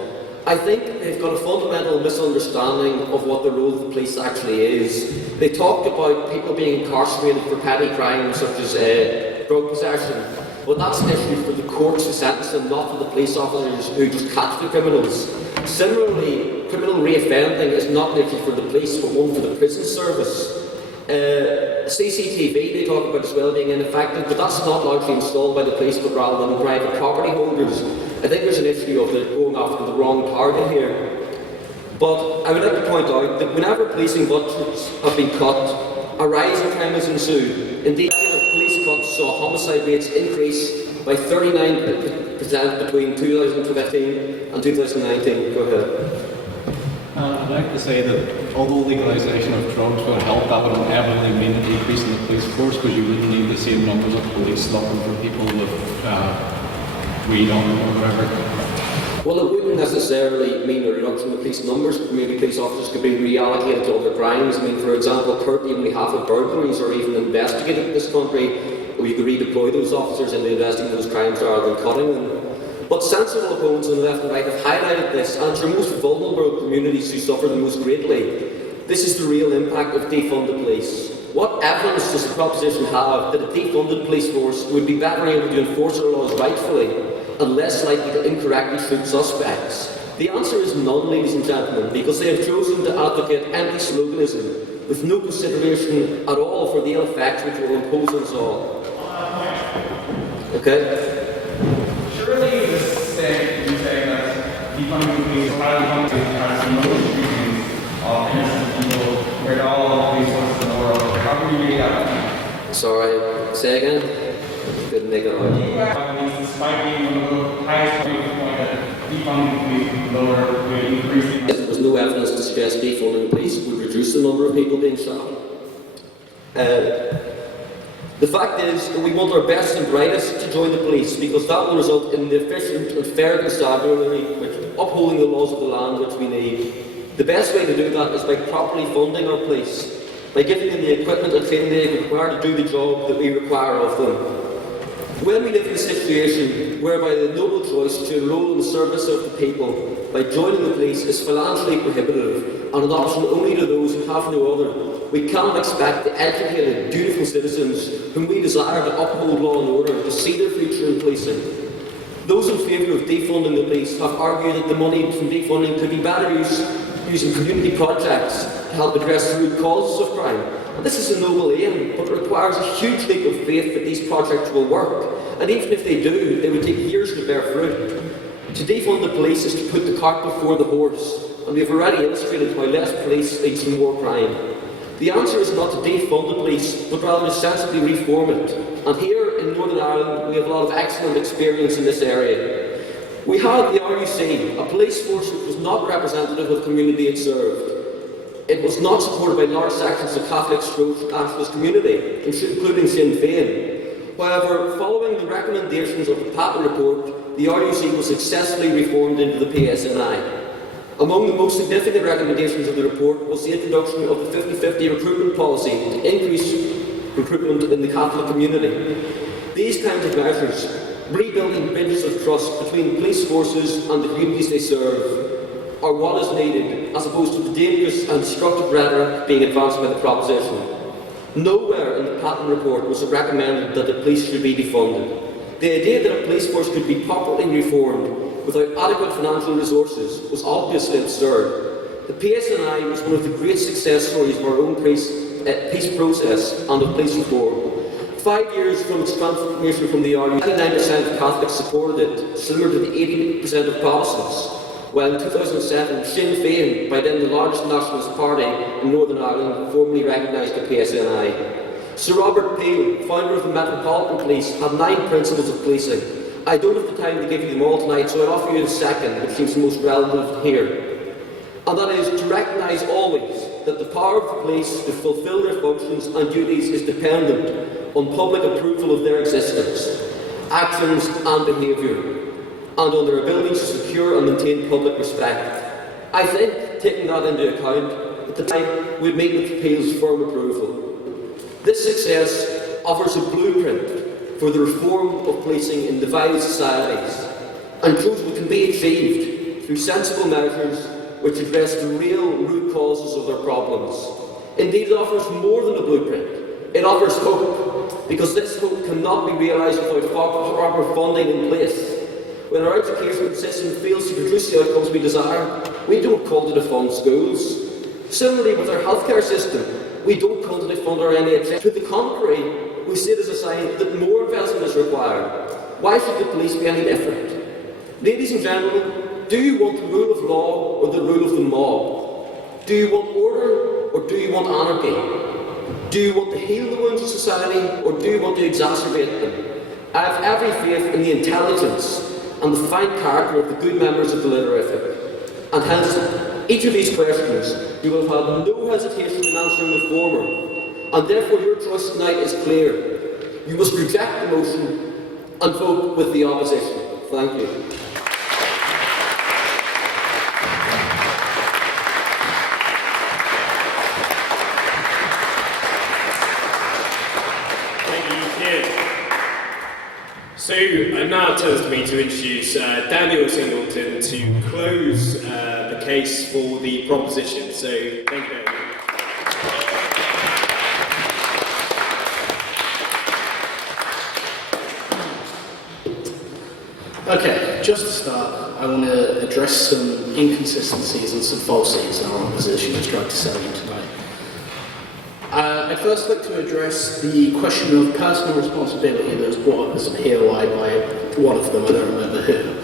I think they've got a fundamental misunderstanding of what the role of the police actually is. They talked about people being incarcerated for petty crimes such as drug possession. Well, that's an issue for the courts to sentence them, not for the police officers who just catch the criminals. Similarly, criminal reoffending is not an issue for the police, but one for the prison service. CCTV, they talk about as well being ineffective, but that's not largely installed by the police, but rather than private property holders. I think there's an issue of going after the wrong target here. But I would like to point out that whenever policing budgets have been cut, a rise in crime has ensued. Indeed, police cuts saw homicide rates increase by 39% between 2015 and 2019. Go ahead. I'd like to say that although legalisation of drugs will help, that would inevitably mean a decrease in the police force because you wouldn't need the same numbers of police looking for people with weed on them or whatever. Well, it wouldn't necessarily mean a reduction in the police numbers. Maybe police officers could be reallocated to other crimes. I mean, for example, currently only half of burglaries are even investigated in this country. We could redeploy those officers into investigating those crimes rather than cutting them. But sensible opponents on the left and right have highlighted this, and it's your most vulnerable communities who suffer the most greatly. This is the real impact of defund the police. What evidence does the proposition have that a defunded police force would be better able to enforce our laws rightfully and less likely to incorrectly shoot suspects? The answer is none, ladies and gentlemen, because they have chosen to advocate empty sloganism with no consideration at all for the ill effects which will impose on us all. Okay? Surely you say that defunding the police or defunding the police has no restrictions of innocent people where all the police forces in the world. How can you make that? Sorry, say again? Didn't make it out. Despite being one of the highest rates point that defunding the police would lower, would increase There was no evidence to suggest defunding the police would reduce the number of people being shot. The fact is that we want our best and brightest to join the police because that will result in the efficient and fair constabulary upholding the laws of the land which we need. The best way to do that is by properly funding our police, by giving them the equipment and training they require to do the job that we require of them. When we live in a situation whereby the noble choice to enrol in the service of the people by joining the police is financially prohibitive and an option only to those who have no other, we cannot expect the educated, dutiful citizens whom we desire to uphold law and order to see their future in policing. Those in favour of defunding the police have argued that the money from defunding could be better used using community projects to help address the root causes of crime. And this is a noble aim, but it requires a huge leap of faith that these projects will work. And even if they do, they would take years to bear fruit. To defund the police is to put the cart before the horse, and we have already illustrated how less police leads to more crime. The answer is not to defund the police, but rather to sensibly reform it. And here in Northern Ireland, we have a lot of excellent experience in this area. We had the RUC, a police force which was not representative of the community it served. It was not supported by large sections of the Catholic/nationalist community, including Sinn Féin. However, following the recommendations of the Patton report, the RUC was successfully reformed into the PSNI. Among the most significant recommendations of the report was the introduction of the 50-50 recruitment policy to increase recruitment in the Catholic community. These kinds of measures, rebuilding bridges of trust between police forces and the communities they serve, are what is needed, as opposed to the dangerous and destructive rhetoric being advanced by the proposition. Nowhere in the Patton report was it recommended that the police should be defunded. The idea that a police force could be properly reformed without adequate financial resources was obviously absurd. The PSNI was one of the great success stories of our own peace process and of police reform. 5 years from its transformation from the RUC, 99% of Catholics supported it, similar to the 80% of Protestants. While in 2007, Sinn Féin, by then the largest nationalist party in Northern Ireland, formally recognised the PSNI. Sir Robert Peel, founder of the Metropolitan Police, had 9 principles of policing. I don't have the time to give you them all tonight, so I'll offer you a second, which seems the most relevant here. And that is to recognise always that the power of the police to fulfil their functions and duties is dependent on public approval of their existence, actions and behaviour, and on their ability to secure and maintain public respect. I think, taking that into account, at the time we meet with appeals firm approval. This success offers a blueprint for the reform of policing in divided societies, and shows what can be achieved through sensible measures which address the real root causes of their problems. Indeed, it offers more than a blueprint. It offers hope, because this hope cannot be realised without proper funding in place. When our education system fails to produce the outcomes we desire, we don't call to defund schools. Similarly, with our healthcare system, we don't call to defund our NHS. To the contrary, we see it as a sign that more investment is required. Why should the police be any different? Ladies and gentlemen, do you want the rule of law or the rule of the mob? Do you want order or do you want anarchy? Do you want to heal the wounds of society or do you want to exacerbate them? I have every faith in the intelligence and the fine character of the good members of the Literative, and hence, each of these questions you will have had no hesitation in answering the former, and therefore your choice tonight is clear. You must reject the motion and vote with the opposition. Thank you. So now it turns to me to introduce Daniel Singleton to close the case for the proposition. So thank you very much. Okay, just to start, I want to address some inconsistencies and some falsities that our opposition has tried to sell you tonight. I'd first like to address the question of personal responsibility that was brought up as a POI by one of them, I don't remember who.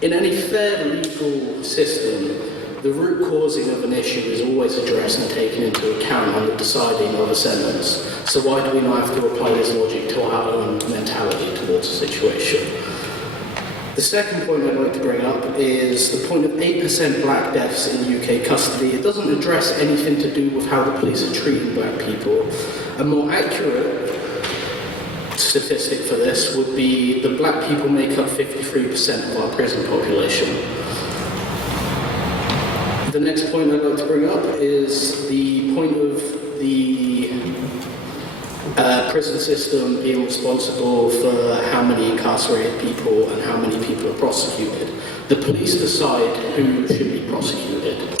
In any fair legal system, the root causing of an issue is always addressed and taken into account on the deciding of a sentence. So why do we now have to apply this logic to our own mentality towards a situation? The second point I'd like to bring up is the point of 8% black deaths in UK custody. It doesn't address anything to do with how the police are treating black people. A more accurate statistic for this would be that black people make up 53% of our prison population. The next point I'd like to bring up is the point of the prison system being responsible for how many incarcerated people and how many people are prosecuted. The police decide who should be prosecuted.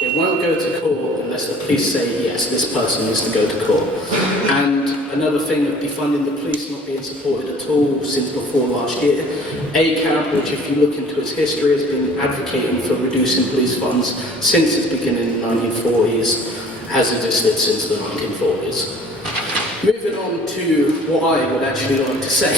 It won't go to court unless the police say, yes, this person needs to go to court. And another thing of defunding the police not being supported at all since before last year, ACAB, which if you look into its history has been advocating for reducing police funds since its beginning in the 1940s, has existed since the 1940s. Moving on to what I would actually like to say.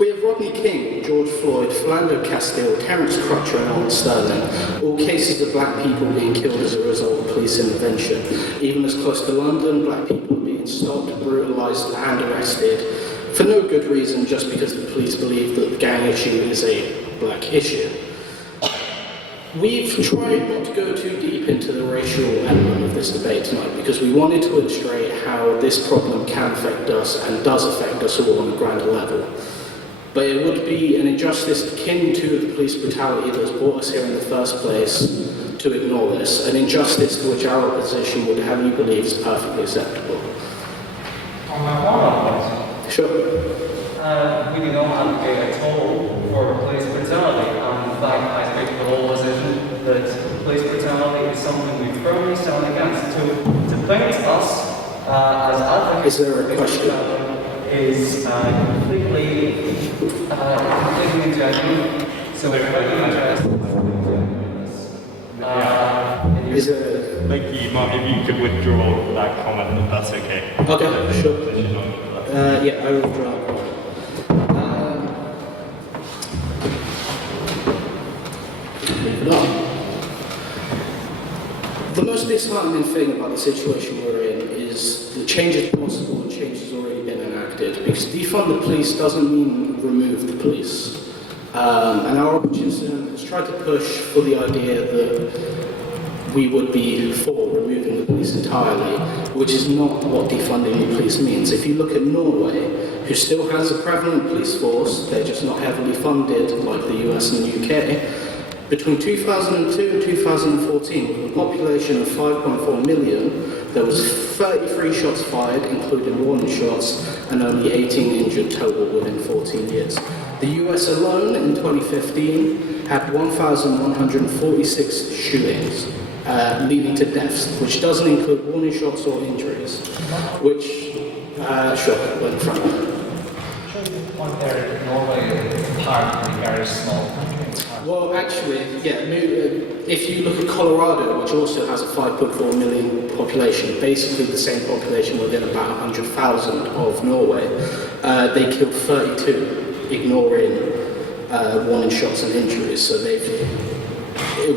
We have Rodney King, George Floyd, Philando Castile, Terence Crutcher and Alan Sterling, all cases of black people being killed as a result of police intervention. Even as close to London, black people are being stopped, brutalised and arrested for no good reason, just because the police believe that the gang issue is a black issue. We've tried not to go too deep into the racial element of this debate tonight because we wanted to illustrate how this problem can affect us and does affect us all on a grander level. But it would be an injustice akin to the police brutality that has brought us here in the first place to ignore this, an injustice to which our opposition would have you believe is perfectly acceptable. On my part, sure. We do not advocate at all for police brutality, and in fact, I speak for the whole position that police brutality is something we firmly stand against. To paint us as advocates of police brutality is completely ingenuine. So we're very interested in Thank you, Mark. If you could withdraw that comment, if that's okay. Okay, sure. Yeah, I will withdraw. The most disheartening thing about the situation we're in is the change is possible and change has already been enacted, because defund the police doesn't mean remove the police. And our opposition has tried to push for the idea that we would be for removing the police entirely, which is not what defunding the police means. If you look at Norway, who still has a prevalent police force, they're just not heavily funded like the US and the UK, Between 2002 and 2014, with a population of 5.4 million, there was 33 shots fired, including warning shots, and only 18 injured total within 14 years. The US alone in 2015 had 1,146 shootings, leading to deaths, which doesn't include warning shots or injuries, which, sure, went in front. One there, Norway, apparently very small. Well, actually, yeah, if you look at Colorado, which also has a 5.4 million population, basically the same population within about 100,000 of Norway, they killed 32, ignoring warning shots and injuries. So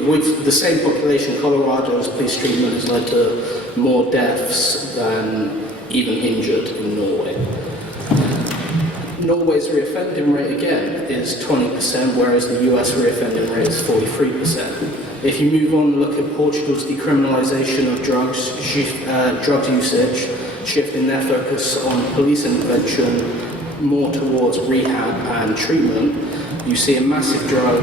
with the same population, Colorado's police treatment has led to more deaths than even injured in Norway. Norway's reoffending rate again is 20%, whereas the US reoffending rate is 43%. If you move on and look at Portugal's decriminalisation of drugs usage, shifting their focus on police intervention more towards rehab and treatment, you see a massive drop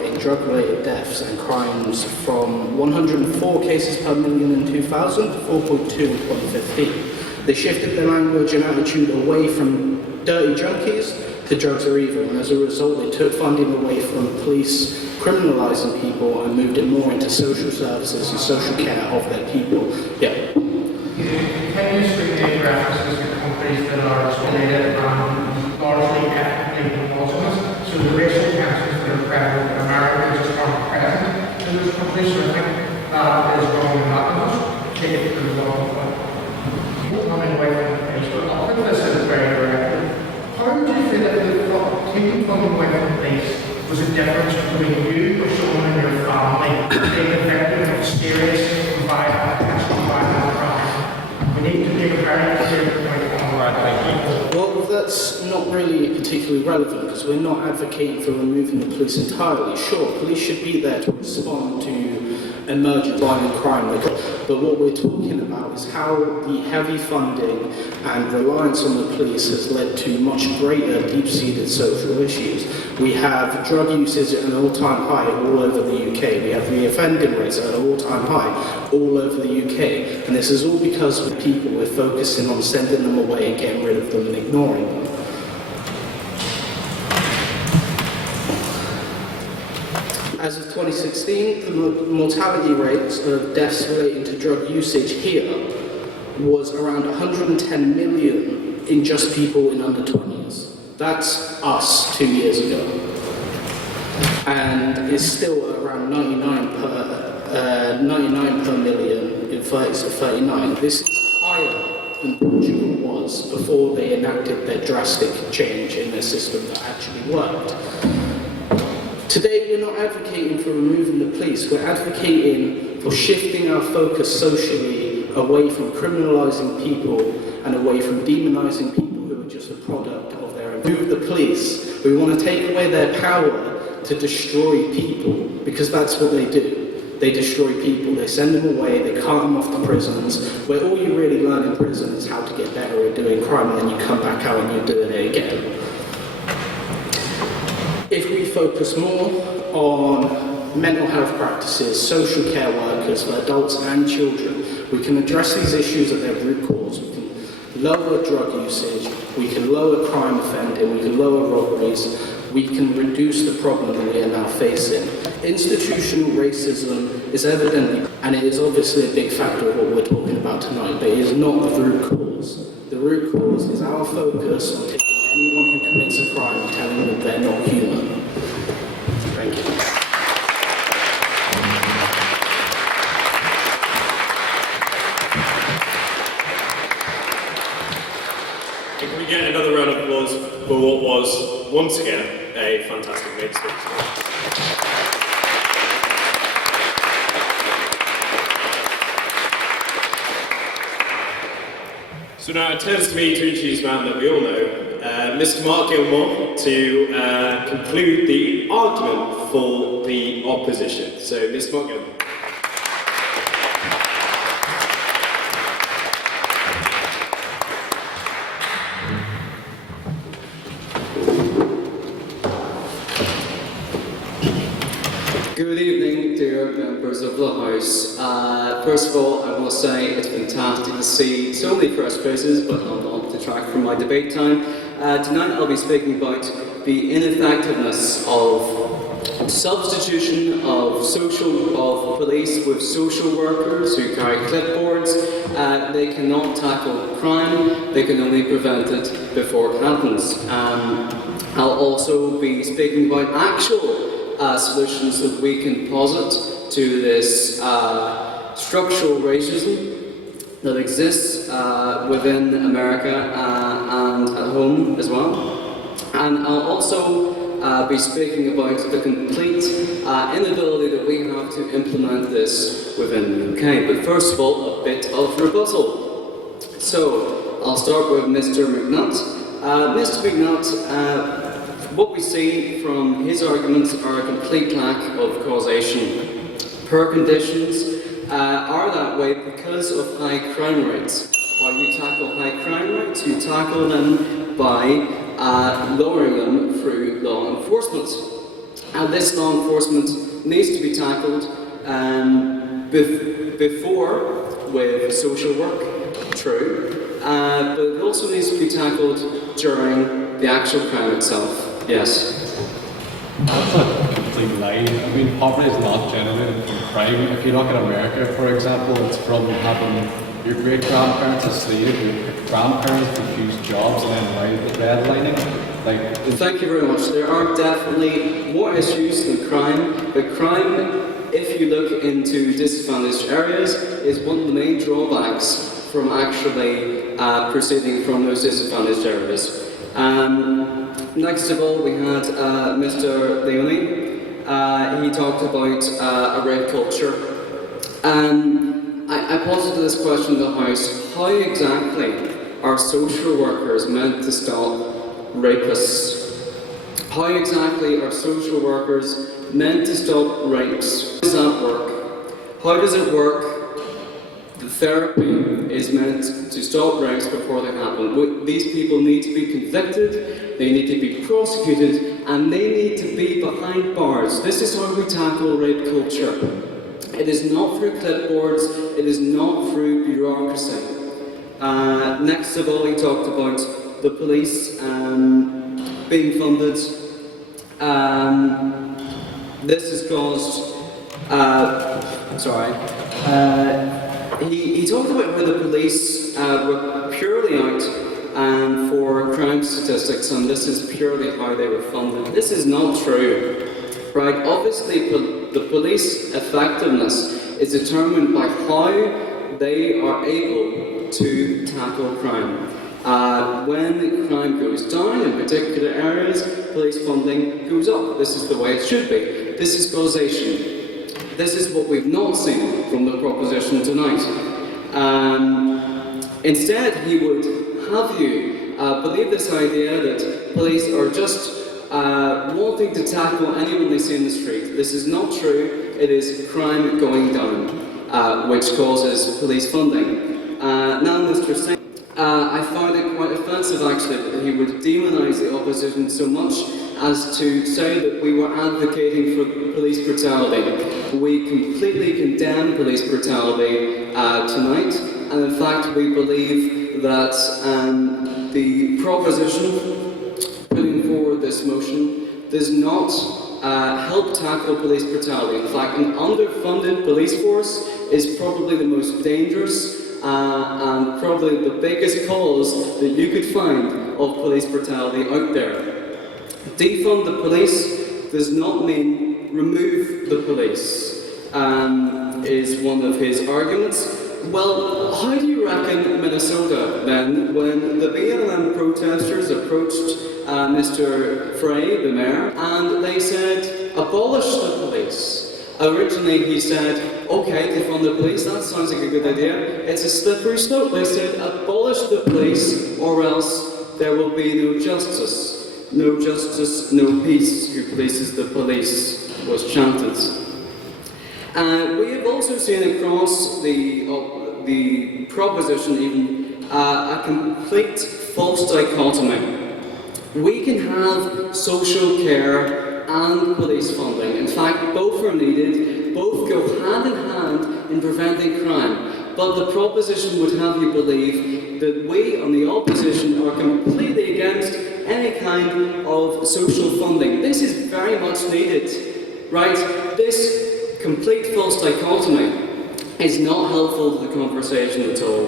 in drug-related deaths and crimes from 104 cases per million in 2000 to 4.2 in 2015. They shifted their language and attitude away from dirty junkies to drugs are evil, and as a result they took funding away from police criminalising people and moved it more into social services and social care of their people. Yeah. Can you speak to references to countries that are isolated and largely ethnically homogenous? So the racial tensions that are prevalent in America just aren't present in those countries, so I think that is wrong in that much. Take it to the example of coming away from the police, but I think this is very direct. How do you feel that taking funding away from the police was a difference between you or someone in your family being a victim of serious violent, potentially violent crime? We need to make a very clear point on that. Well, that's not really particularly relevant because we're not advocating for removing the police entirely. Sure, police should be there to respond to emergent violent crime, but what we're talking about is how the heavy funding and reliance on the police has led to much greater deep-seated social issues. We have drug usage at an all-time high all over the UK. We have reoffending rates at an all-time high all over the UK. And this is all because of people we're focusing on sending them away and getting rid of them and ignoring them. As of 2016, the mortality rates of deaths relating to drug usage here was around 110 million in just people in under 20s. That's us 2 years ago. And it's still around 99 per million in 30s to 39. This is higher than Portugal was before they enacted their drastic change in their system that actually worked. Today, we're not advocating for removing the police, we're advocating for shifting our focus socially away from criminalising people and away from demonising people who are just a product of their environment. Remove the police. We want to take away their power to destroy people, because that's what they do. They destroy people, they send them away, they cart them off to prisons, where all you really learn in prison is how to get better at doing crime, and then you come back out and you're doing it again. If we focus more on mental health practices, social care workers for adults and children, we can address these issues at their root cause. We can lower drug usage, we can lower crime offending, we can lower robberies, we can reduce the problem that we are now facing. Institutional racism is evidently, and it is obviously a big factor of what we're talking about tonight, but it is not the root cause. The root cause is our focus on taking anyone who commits a crime and telling them they're not human. Thank you. Can we get another round of applause for what was, once again, a fantastic main speech? So now it turns to me to introduce a man that we all know, Mr. Mark Gilmore, to conclude the argument for the opposition. So, Mr. Mark Gilmore. Good evening, dear members of the House. First of all, I want to say it's fantastic to see so many fresh faces, but I'll not detract from my debate time. Tonight I'll be speaking about the ineffectiveness of substitution of police with social workers who carry clipboards. They cannot tackle crime, they can only prevent it before it happens. I'll also be speaking about actual solutions that we can posit to this structural racism that exists within America and at home as well. And I'll also be speaking about the complete inability that we have to implement this within the UK. But first of all, a bit of rebuttal. So, I'll start with Mr. McNutt. Mr. McNutt, what we see from his arguments are a complete lack of causation. Per conditions are that way because of high crime rates. How you tackle high crime rates? You tackle them by lowering them through law enforcement. And this law enforcement needs to be tackled before with social work, true, but it also needs to be tackled during the actual crime itself. Yes. That's a complete lie. I mean, poverty is not generated from crime. If you look at America, for example, it's from having your great-grandparents as slaves, your grandparents refused jobs and then redlining. Thank you very much. There are definitely more issues than crime, but crime, if you look into disadvantaged areas, is one of the main drawbacks from actually proceeding from those disadvantaged areas. Next of all, we had Mr. Leone. He talked about a rape culture. I posited this question to the House: how exactly are social workers meant to stop rapists? How exactly are social workers meant to stop rapes? How does that work? How does it work? The therapy is meant to stop rapes before they happen. These people need to be convicted, they need to be prosecuted, and they need to be behind bars. This is how we tackle rape culture. It is not through clipboards, it is not through bureaucracy. Next of all, he talked about the police being funded. This has caused... He talked about how the police were purely out for crime statistics, and this is purely how they were funded. This is not true, right? Obviously, the police effectiveness is determined by how they are able to tackle crime. When crime goes down in particular areas, police funding goes up. This is the way it should be. This is causation. This is what we've not seen from the proposition tonight. Instead, he would have you believe this idea that police are just wanting to tackle anyone they see in the street. This is not true. It is crime going down, which causes police funding. Now, Mr. Singh, I found it quite offensive, actually, that he would demonise the opposition so much as to say that we were advocating for police brutality. We completely condemn police brutality tonight, and in fact we believe that the proposition putting forward this motion does not help tackle police brutality. In fact, an underfunded police force is probably the most dangerous and probably the biggest cause that you could find of police brutality out there. Defund the police does not mean remove the police, is one of his arguments. Well, how do you reckon Minnesota then, when the BLM protesters approached Mr. Frey, the mayor, and they said, abolish the police? Originally he said, okay, defund the police, that sounds like a good idea. It's a slippery slope. They said, abolish the police, or else there will be no justice. No justice, no peace. Who polices the police? Was chanted. We have also seen across the proposition even a complete false dichotomy. We can have social care and police funding. In fact, both are needed, both go hand in hand in preventing crime. But the proposition would have you believe that we on the opposition are completely against any kind of social funding. This is very much needed, right? This complete false dichotomy is not helpful to the conversation at all.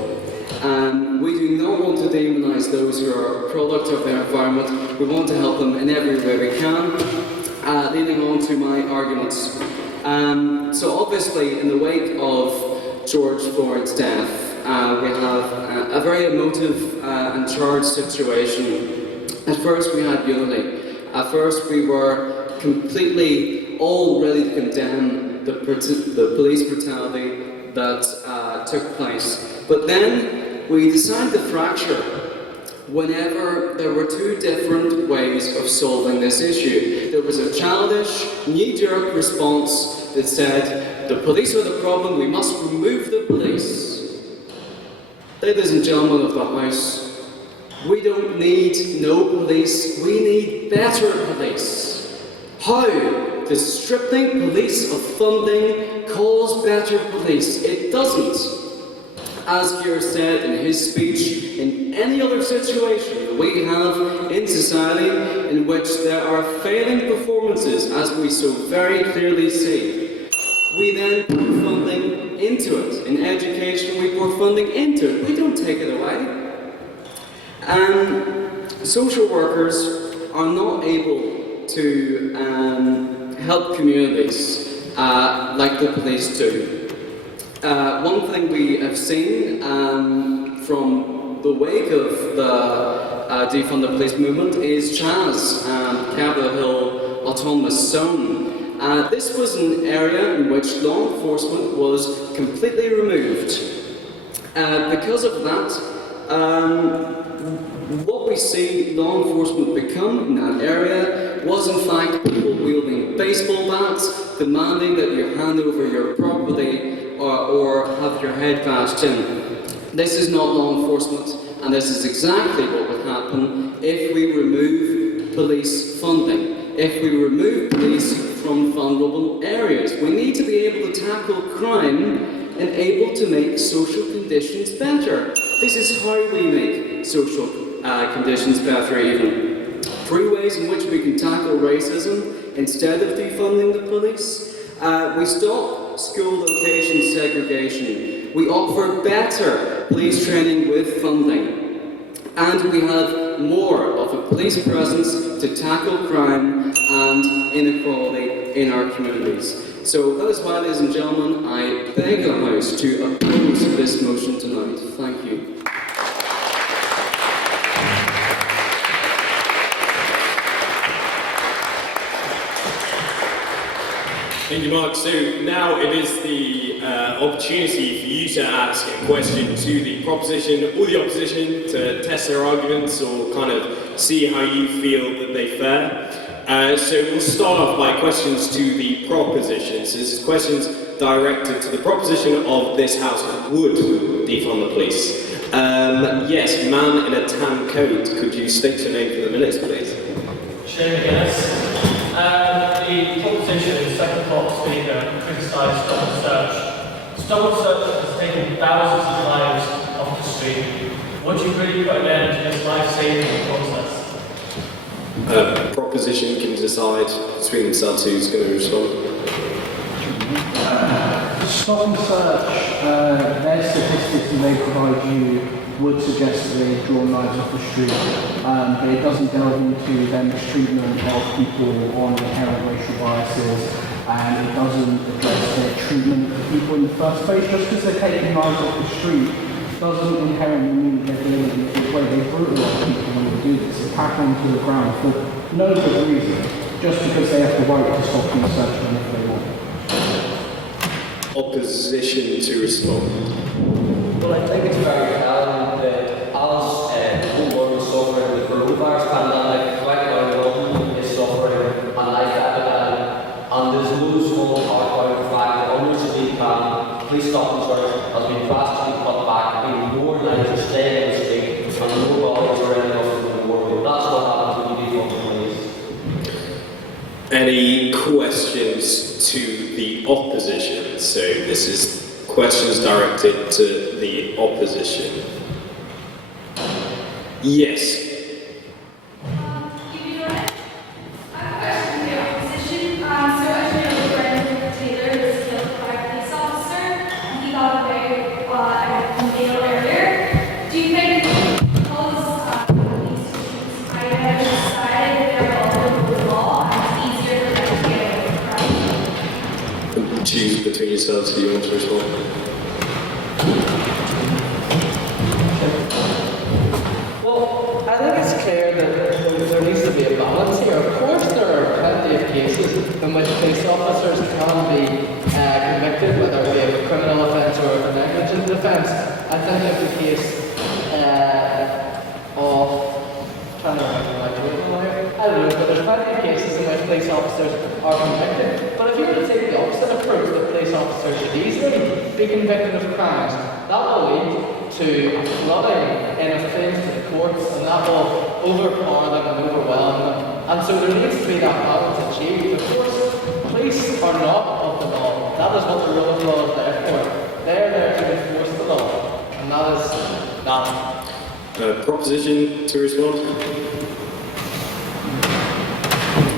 We do not want to demonise those who are a product of their environment. We want to help them in every way we can. Leading on to my arguments. So obviously, in the wake of George Floyd's death, we have a very emotive and charged situation. At first, we had unity. At first, we were completely all ready to condemn the police brutality that took place. But then we decided to fracture whenever there were two different ways of solving this issue. There was a childish, knee-jerk response that said, the police are the problem, we must remove the police. Ladies and gentlemen of the House, we don't need no police, we need better police. How does stripping police of funding cause better police? It doesn't. As Keir said in his speech, in any other situation that we have in society in which there are failing performances, as we so very clearly see, we then pour funding into it. In education, we pour funding into it. We don't take it away. Social workers are not able to help communities like the police do. One thing we have seen from the wake of the Defund the Police movement is CHAZ, Capitol Hill Autonomous Zone. This was an area in which law enforcement was completely removed. Because of that, what we see law enforcement become in that area was in fact people wielding baseball bats, demanding that you hand over your property or have your head bashed in. This is not law enforcement, and this is exactly what would happen if we remove police funding, if we remove police from vulnerable areas. We need to be able to tackle crime and able to make social conditions better. This is how we make social conditions better even. 3 ways in which we can tackle racism instead of defunding the police. We stop school location segregation. We offer better police training with funding. And we have more of a police presence to tackle crime and inequality in our communities. So that is why, ladies and gentlemen, I beg the House to oppose this motion tonight. Thank you. Thank you, Mark. So now it is the opportunity for you to ask a question to the proposition or the opposition to test their arguments or kind of see how you feel that they fare. So we'll start off by questions to the proposition. So this is questions directed to the proposition of this House would defund the police. Yes, man in a tan coat, could you state your name for the minutes, please? Shane McGuinness. The proposition in the second part speaker criticised stop and search. Stop and search has taken thousands of lives off the street. Would you really put an end to this life-saving process? Proposition can decide between themselves who's going to respond. Stop and search, their statistics that they provide you would suggest that they draw knives off the street, but it doesn't delve into their mistreatment of people on inherent racial biases, and it doesn't address their treatment of people in the first place. Just because they're taking knives off the street doesn't inherently mean they're doing it in the way they brutalize people when they do this. They tack them to the ground for no good reason, just because they have the right to stop and search them if they want. Opposition to respond. Well, I think it's very telling that as the whole world is suffering with the coronavirus pandemic, right now London is suffering a life epidemic, and there's no small part about the fact that under city plan, police stop and search has been drastically cut back, and more lives are staying in the street, and more bodies are ending up in the world. That's what happens when you defund the police. Any goes to the opposition. So this is questions directed to the opposition. Yes. Choose between yourselves who you want to respond. Well, I think it's clear that there needs to be a balance here. Of course, there are plenty of cases in which police officers can be convicted, whether it be a criminal offence or a negligent offence. I think of the case of trying to remember my name. I don't know, but there's plenty of cases in which police officers are convicted. But if you were to take the opposite approach, that police officers should easily be convicted of crimes, that will lead to flooding in of claims to the courts, and that will overpower them and overwhelm them. And so there needs to be that balance achieved. Of course, police are not of the law. That is what the rule of law is there for. They are there to enforce the law, and that is that. Proposition to respond?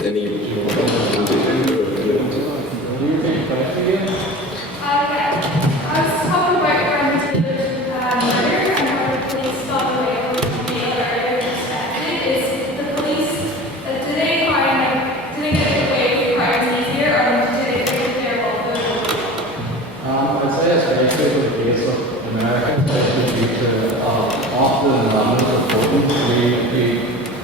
Any? I was talking about murder and how the police got away from the other perspective. Is the police, do they get away with crimes easier, or do they think they're all I'd say it's very clear the case of Americans, especially due to often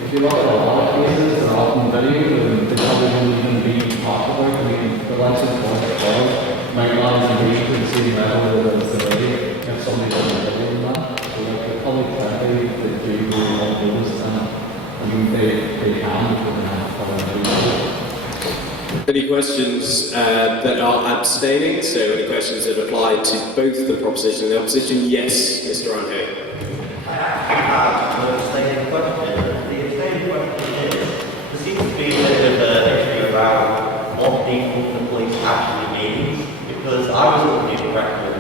if you look at a lot of cases, they're often videos and they probably won't even be popular. I mean, the likes of Boris might not even reach to the same level as the way if somebody doesn't video that. So like the public friendly, they do really want notice and I mean they can because they have public videos. Any questions that are abstaining? So any questions that apply to both the proposition and the opposition? Yes, Mr. Anho. I actually have an abstaining question. The abstaining question is, there seems to be a bit of an issue about what defund the police actually means, because I was under the impression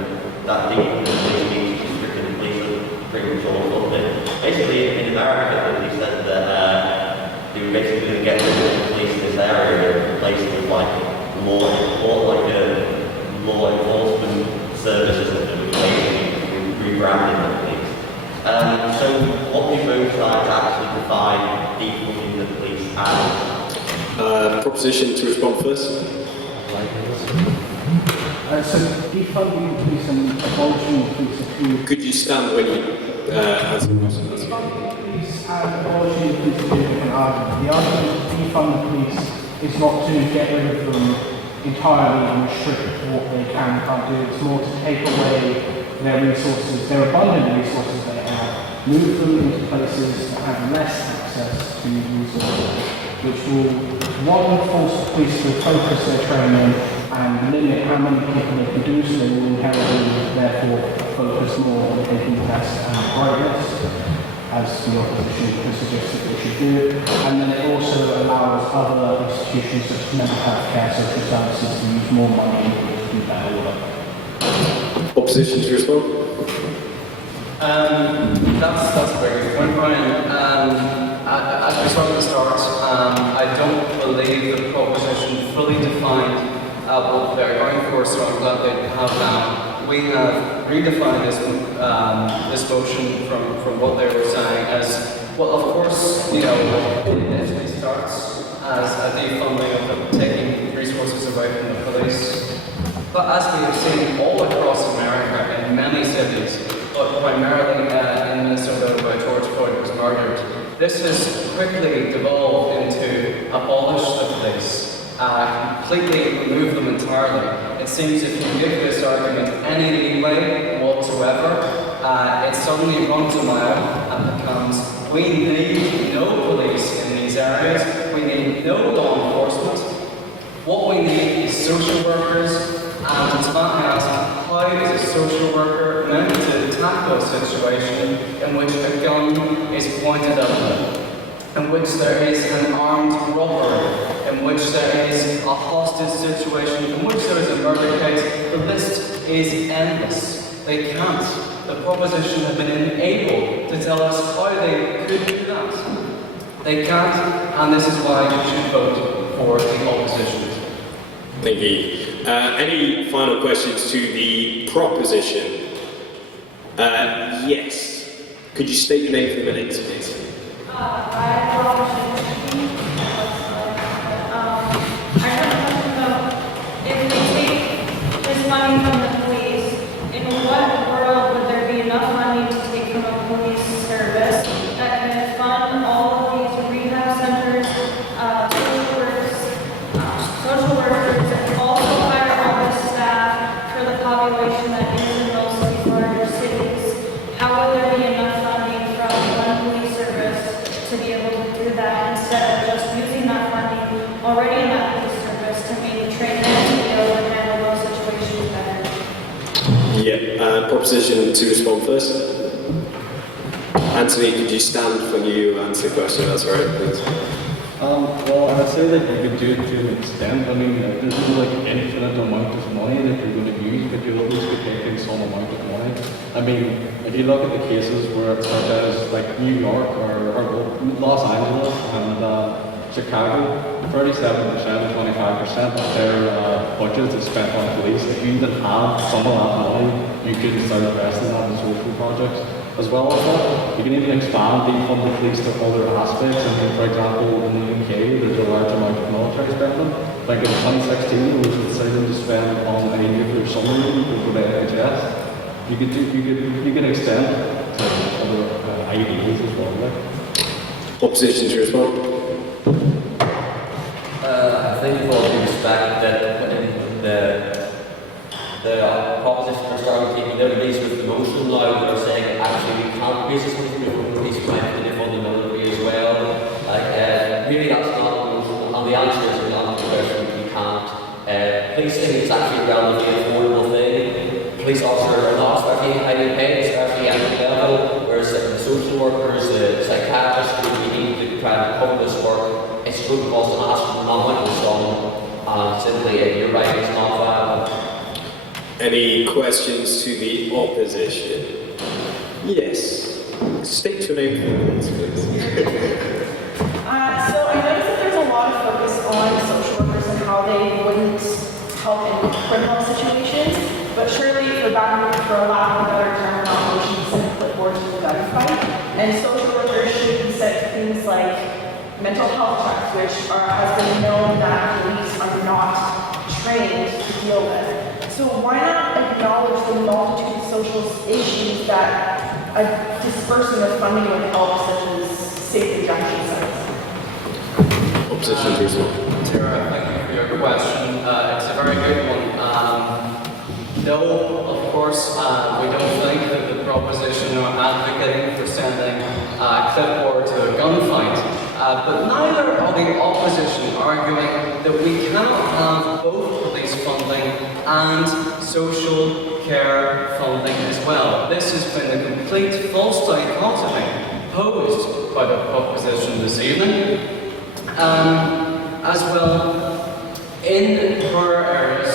that defund the police means restricting the police and pretty much all of it. Basically, in America, they said that they were basically going to get rid of the police in this area and replace it with like more like a law enforcement services that were basically rebranded the police. So what do both sides actually define defunding the police as? Proposition to respond first. So defunding the police and abolishing the police are two. Could you stand when you answer the question? Defunding the police and abolishing the police are two different arguments. The argument to defund the police is not to get rid of them entirely and restrict what they can and can't do. It's more to take away their resources, their abundant resources they have, move them into places that have less access to resources, which will, one, force the police to focus their training and limit how many people they can do, so they will inherently therefore focus more on taking tests and progress, as the opposition has suggested they should do. And then it also allows other institutions such as mental health care, social services to use more money to do better work. Opposition to respond? That's a very good point, Brian. As we saw at the start, I don't believe the proposition fully defined what they're going for, so I'm glad they have now. We have redefined this motion from what they were saying as, well, of course, you know, it initially starts as a defunding of taking resources away from the police. But as we have seen all across America in many cities, but primarily in Minnesota where George Floyd was murdered, this has quickly devolved into abolish the police, completely remove them entirely. It seems if you give this argument any leeway whatsoever, it suddenly runs a mile and becomes, we need no police in these areas, we need no law enforcement. What we need is social workers. And as Matt asked, how is a social worker meant to tackle a situation in which a gun is pointed at them, in which there is an armed robber, in which there is a hostage situation, in which there is a murder case. The list is endless. They can't. The proposition have been unable to tell us how they could do that. They can't, and this is why you should vote for the opposition. Thank you. Any final questions to the proposition? Yes. Could you state your name for the minutes, please? If we take this money from the police, in what world would there be enough money to take from a police service that can fund all of these rehab centers, social workers, and also hire all this staff for the population that is in most of these larger cities? How would there be enough funding from one police service to be able to do that instead of just using that funding already in that police service to maybe train them to be able to handle those situations better? Yeah, proposition to respond first. Anthony, could you stand when you answer the question? That's right, please. Well, I'd say that you could do it to an extent. I mean, this is like infinite amount of money that you're going to use, but you'll always be taking some amount of money. I mean, if you look at the cases where it's such as like New York or Los Angeles and Chicago, 37% and 25% of their budgets is spent on police. If you even have some of that money, you could start investing that in social projects. As well as that, you can even expand defund the police to other aspects. I mean, for example, in the UK, there's a large amount of military spending. Like in 2016, we decided to spend on a nuclear submarine over the NHS. You could extend to other ideas as well. Like. Opposition to respond. I think with all due respect that when the proposition are starting to take liberties with the motion now, they're saying actually we can't basically do police crime to defund the military as well. Like, really that's not the motion, and the answer is not the question, we can't. Policing is actually a relatively affordable thing. Police officers are not especially highly paid, especially at the level, whereas the social workers, the psychiatrists, we need to try and cover this work. It's going to cost an astronomical sum, and simply, you're right, it's not viable. Any questions to the opposition? Yes. State your name for the minutes, please. So I noticed that there's a lot of focus on social workers and how they wouldn't help in criminal situations, but surely, for lack of a better term, not motions and clipboards in the gunfight, and social workers should be sent to things like mental health checks, which has been known that police are not trained to deal with. So why not acknowledge the multitude of social issues that a dispersing of funding would help, such as safe injection sites? Opposition to respond. Tara, thank you for your question. It's a very good one. No, of course, we don't think that the proposition are advocating for sending a clipboard to a gunfight. But neither are the opposition arguing that we cannot have both police funding and social care funding as well. This has been a complete false dichotomy posed by the proposition this evening. As well, in poor areas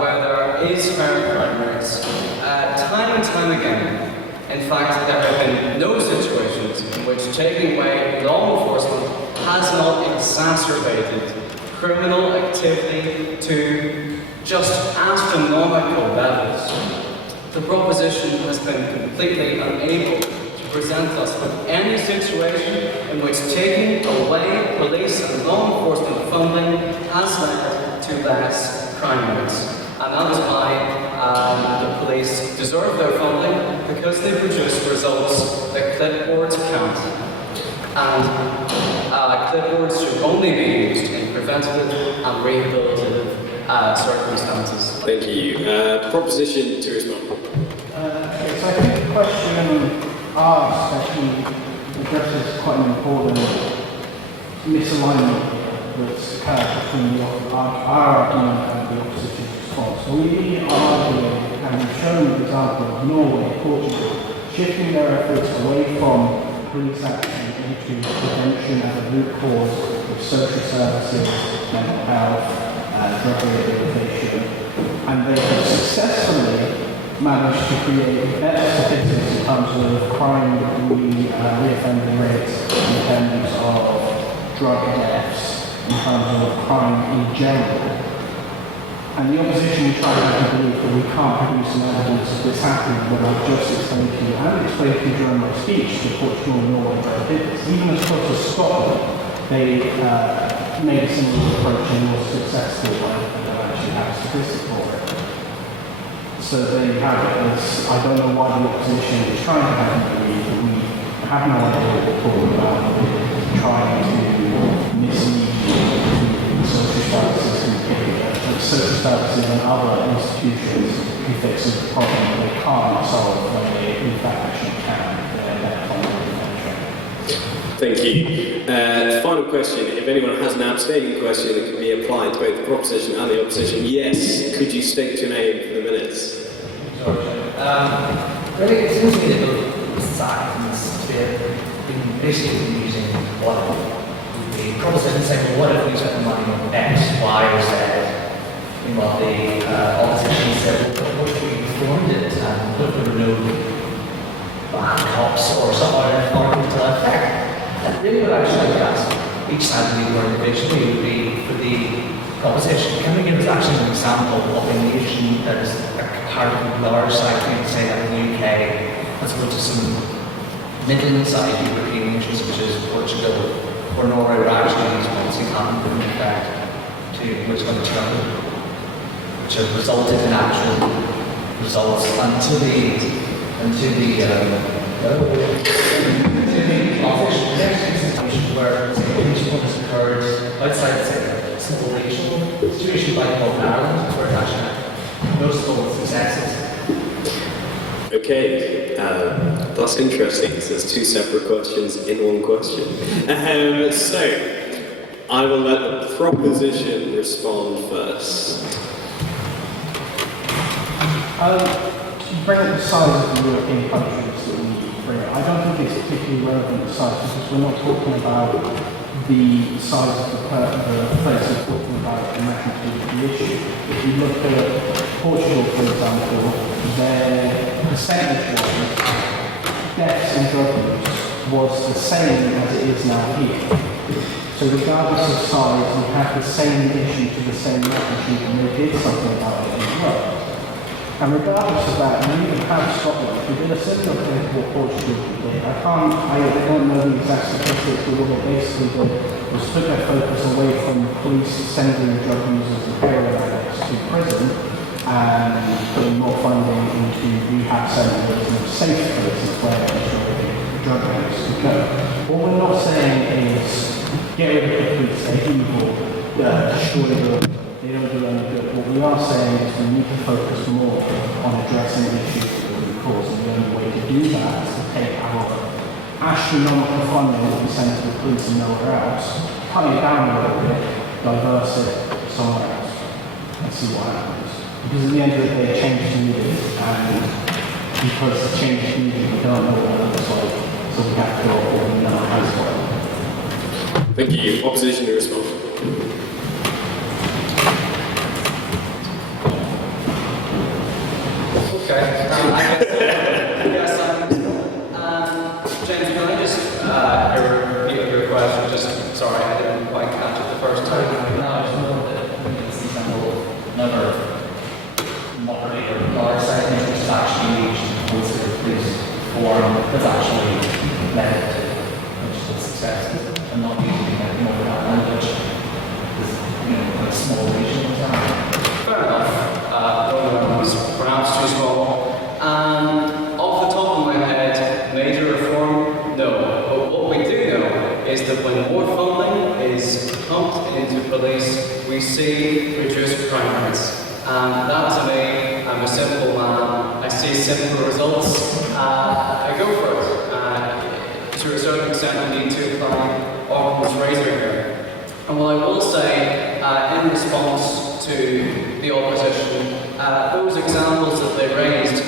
where there is higher crime rates, time and time again, in fact, there have been no situations in which taking away law enforcement has not exacerbated criminal activity to just astronomical levels. The proposition has been completely unable to present us with any situation in which taking away police and law enforcement funding has led to less crime rates. And that is why the police deserve their funding, because they produce results that clipboards can't. And clipboards should only be used in preventative and rehabilitative circumstances. Thank you. Proposition to respond. Yes, I think the question asked actually addresses quite an important misalignment that's occurred between our argument and the opposition's response. So we are arguing, and we've shown the example of Norway, Portugal, shifting their efforts away from police action into prevention as a root cause of social services, mental health, drug rehabilitation, and they have successfully managed to create better statistics in terms of crime, reoffending rates, in terms of drug deaths, in terms of crime in general. And the opposition tries to believe that we can't produce some evidence of this happening when I've just explained to you and explained to you during my speech to Portugal and Norway where it did this. Even as close as Scotland, they made a similar approach and was successful and they actually have a statistic for it. So there you have it. I don't know why the opposition is trying to have me believe that we have no idea what we're talking about, trying to mislead the social services and other institutions who fix the problem they can't solve when they in fact actually can. Thank you. Final question. If anyone has an outstanding question that can be applied to both the proposition and the opposition, yes, could you state your name for the minutes? Really, it seems to me that the science been basically using what the proposition saying, well, what if we spent the money on X, Y, or Z? What the opposition said, well, what if we reformed it and what if there were no bad cops or some other authority to that effect? And really what I would like to ask each side of the word individually would be for the opposition. Can we give us actually an example of a nation that is a comparatively large side, we can say that in the UK, as opposed to some middling-sized European nations such as Portugal or Norway, where actually these policies haven't been in effect to which going to turn, which have resulted in actual results until the situation where situation has occurred outside the simple regional situation like Northern Ireland, where it actually notable successes. Okay, that's interesting. So there's two separate questions in one question. So I will let the proposition respond first. Bring up the size of the European countries that we bring up. I don't think it's particularly relevant the size because we're not talking about the size of the place, we're talking about the magnitude of the issue. If you look at Portugal, for example, their percentage of deaths in drug use was the same as it is now here. So regardless of size, we have the same issue to the same magnitude and they did something about it as well. And regardless of that, you even have Scotland, who did a similar thing to what Portugal did. I don't know the exact statistics, but what they basically did was took their focus away from police sending drug users and heroin addicts to prison and putting more funding into rehab centres and safe places where drug addicts could go. What we're not saying is get rid of the police, they're evil, destroy them. They don't do any good. What we are saying is we need to focus more on addressing the issues that we cause, and the only way to do that is to take our astronomical funding that we send to the police and nowhere else, cut it down a little bit, diverse it somewhere else, and see what happens. Because at the end of the day, change is needed, and because the change is needed, we don't know what it looks like, so we have to go what we know as well. Thank you. Opposition to respond. Okay, I guess James, can I just repeat your question? Just sorry, I didn't quite catch it the first time. No, I just know that it's an example of another moderate or large side which is actually opposed to the police forum that's actually led to digital success and not using more of that language is, like small regional example. Fair enough. Perhaps too small. Off the top of my head, major reform? No. But what we do know is that when more funding is pumped into police, we see reduced crime rates. And that to me, I'm a simple man, I see simple results, I go for it. To a certain extent, we need to apply Occam's razor here. And what I will say, in response to the opposition, those examples that they raised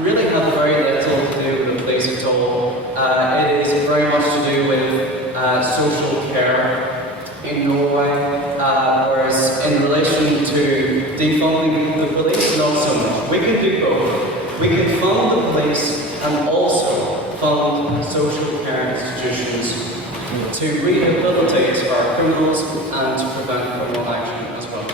really have very little to do with the police at all. It is very much to do with social care in Norway, whereas in relation to defunding the police, not so much. We can do both. We can fund the police and also fund social care institutions to rehabilitate our criminals and to prevent criminal action as well.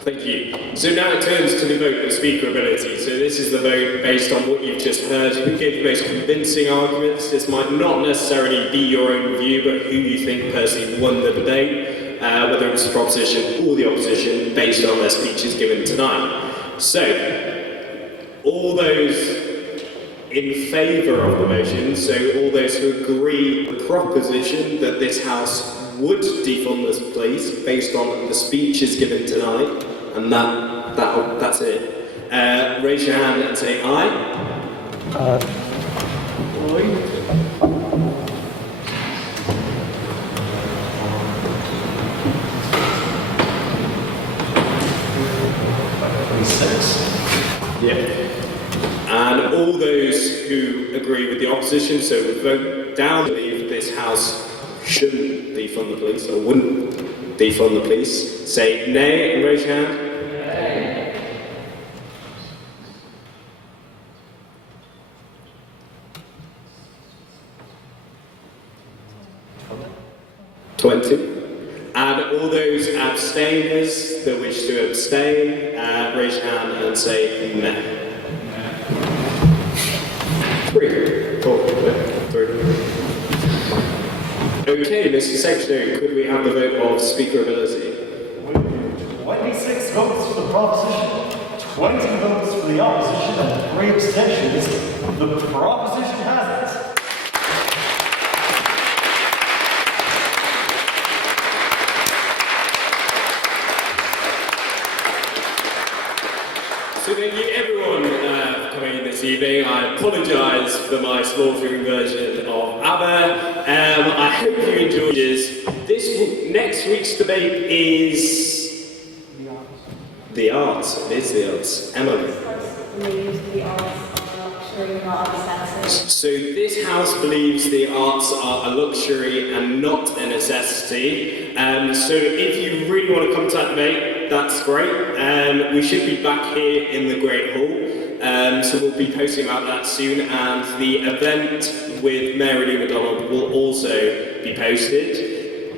Thank you. So now it turns to the vote of speakerability. So this is the vote based on what you've just heard. Who gave the most convincing arguments? This might not necessarily be your own view, but who you think personally won the debate, whether it's the proposition or the opposition, based on their speeches given tonight. So, all those in favour of the motion, so all those who agree with the proposition that this House would defund the police based on the speeches given tonight, and that's it. Raise your hand and say aye. Yeah. And all those who agree with the opposition, so vote down, believe this House shouldn't defund the police, or wouldn't defund the police, say nay and raise your hand. Nay. 20. And all those abstainers that wish to abstain, raise your hand and say no. 3, 4, 3. Okay, Mr. Secretary, could we have the vote of speakerability? 26 votes for the proposition, 20 votes for the opposition, and 3 abstentions. The proposition has it. So thank you everyone for coming in this evening. I apologise for my slaughtering version of ABBA. I hope you enjoyed this. Next week's debate is the arts. It is the arts. Emily. So this House believes the arts are a luxury and not a necessity. So if you really want to come to that debate, that's great. We should be back here in the Great Hall. So we'll be posting about that soon, and the event with Mary Lou McDonald will also be posted.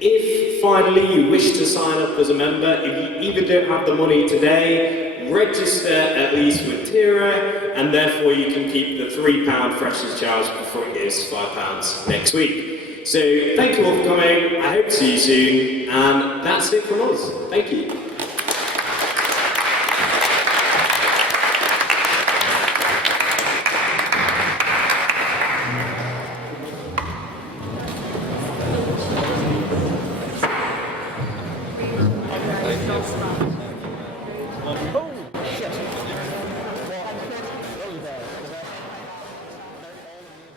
If finally you wish to sign up as a member, if you even don't have the money today, register at least with Tira, and therefore you can keep the £3 freshers charge before it goes to £5 next week. So thank you all for coming, I hope to see you soon, and that's it from us. Thank you.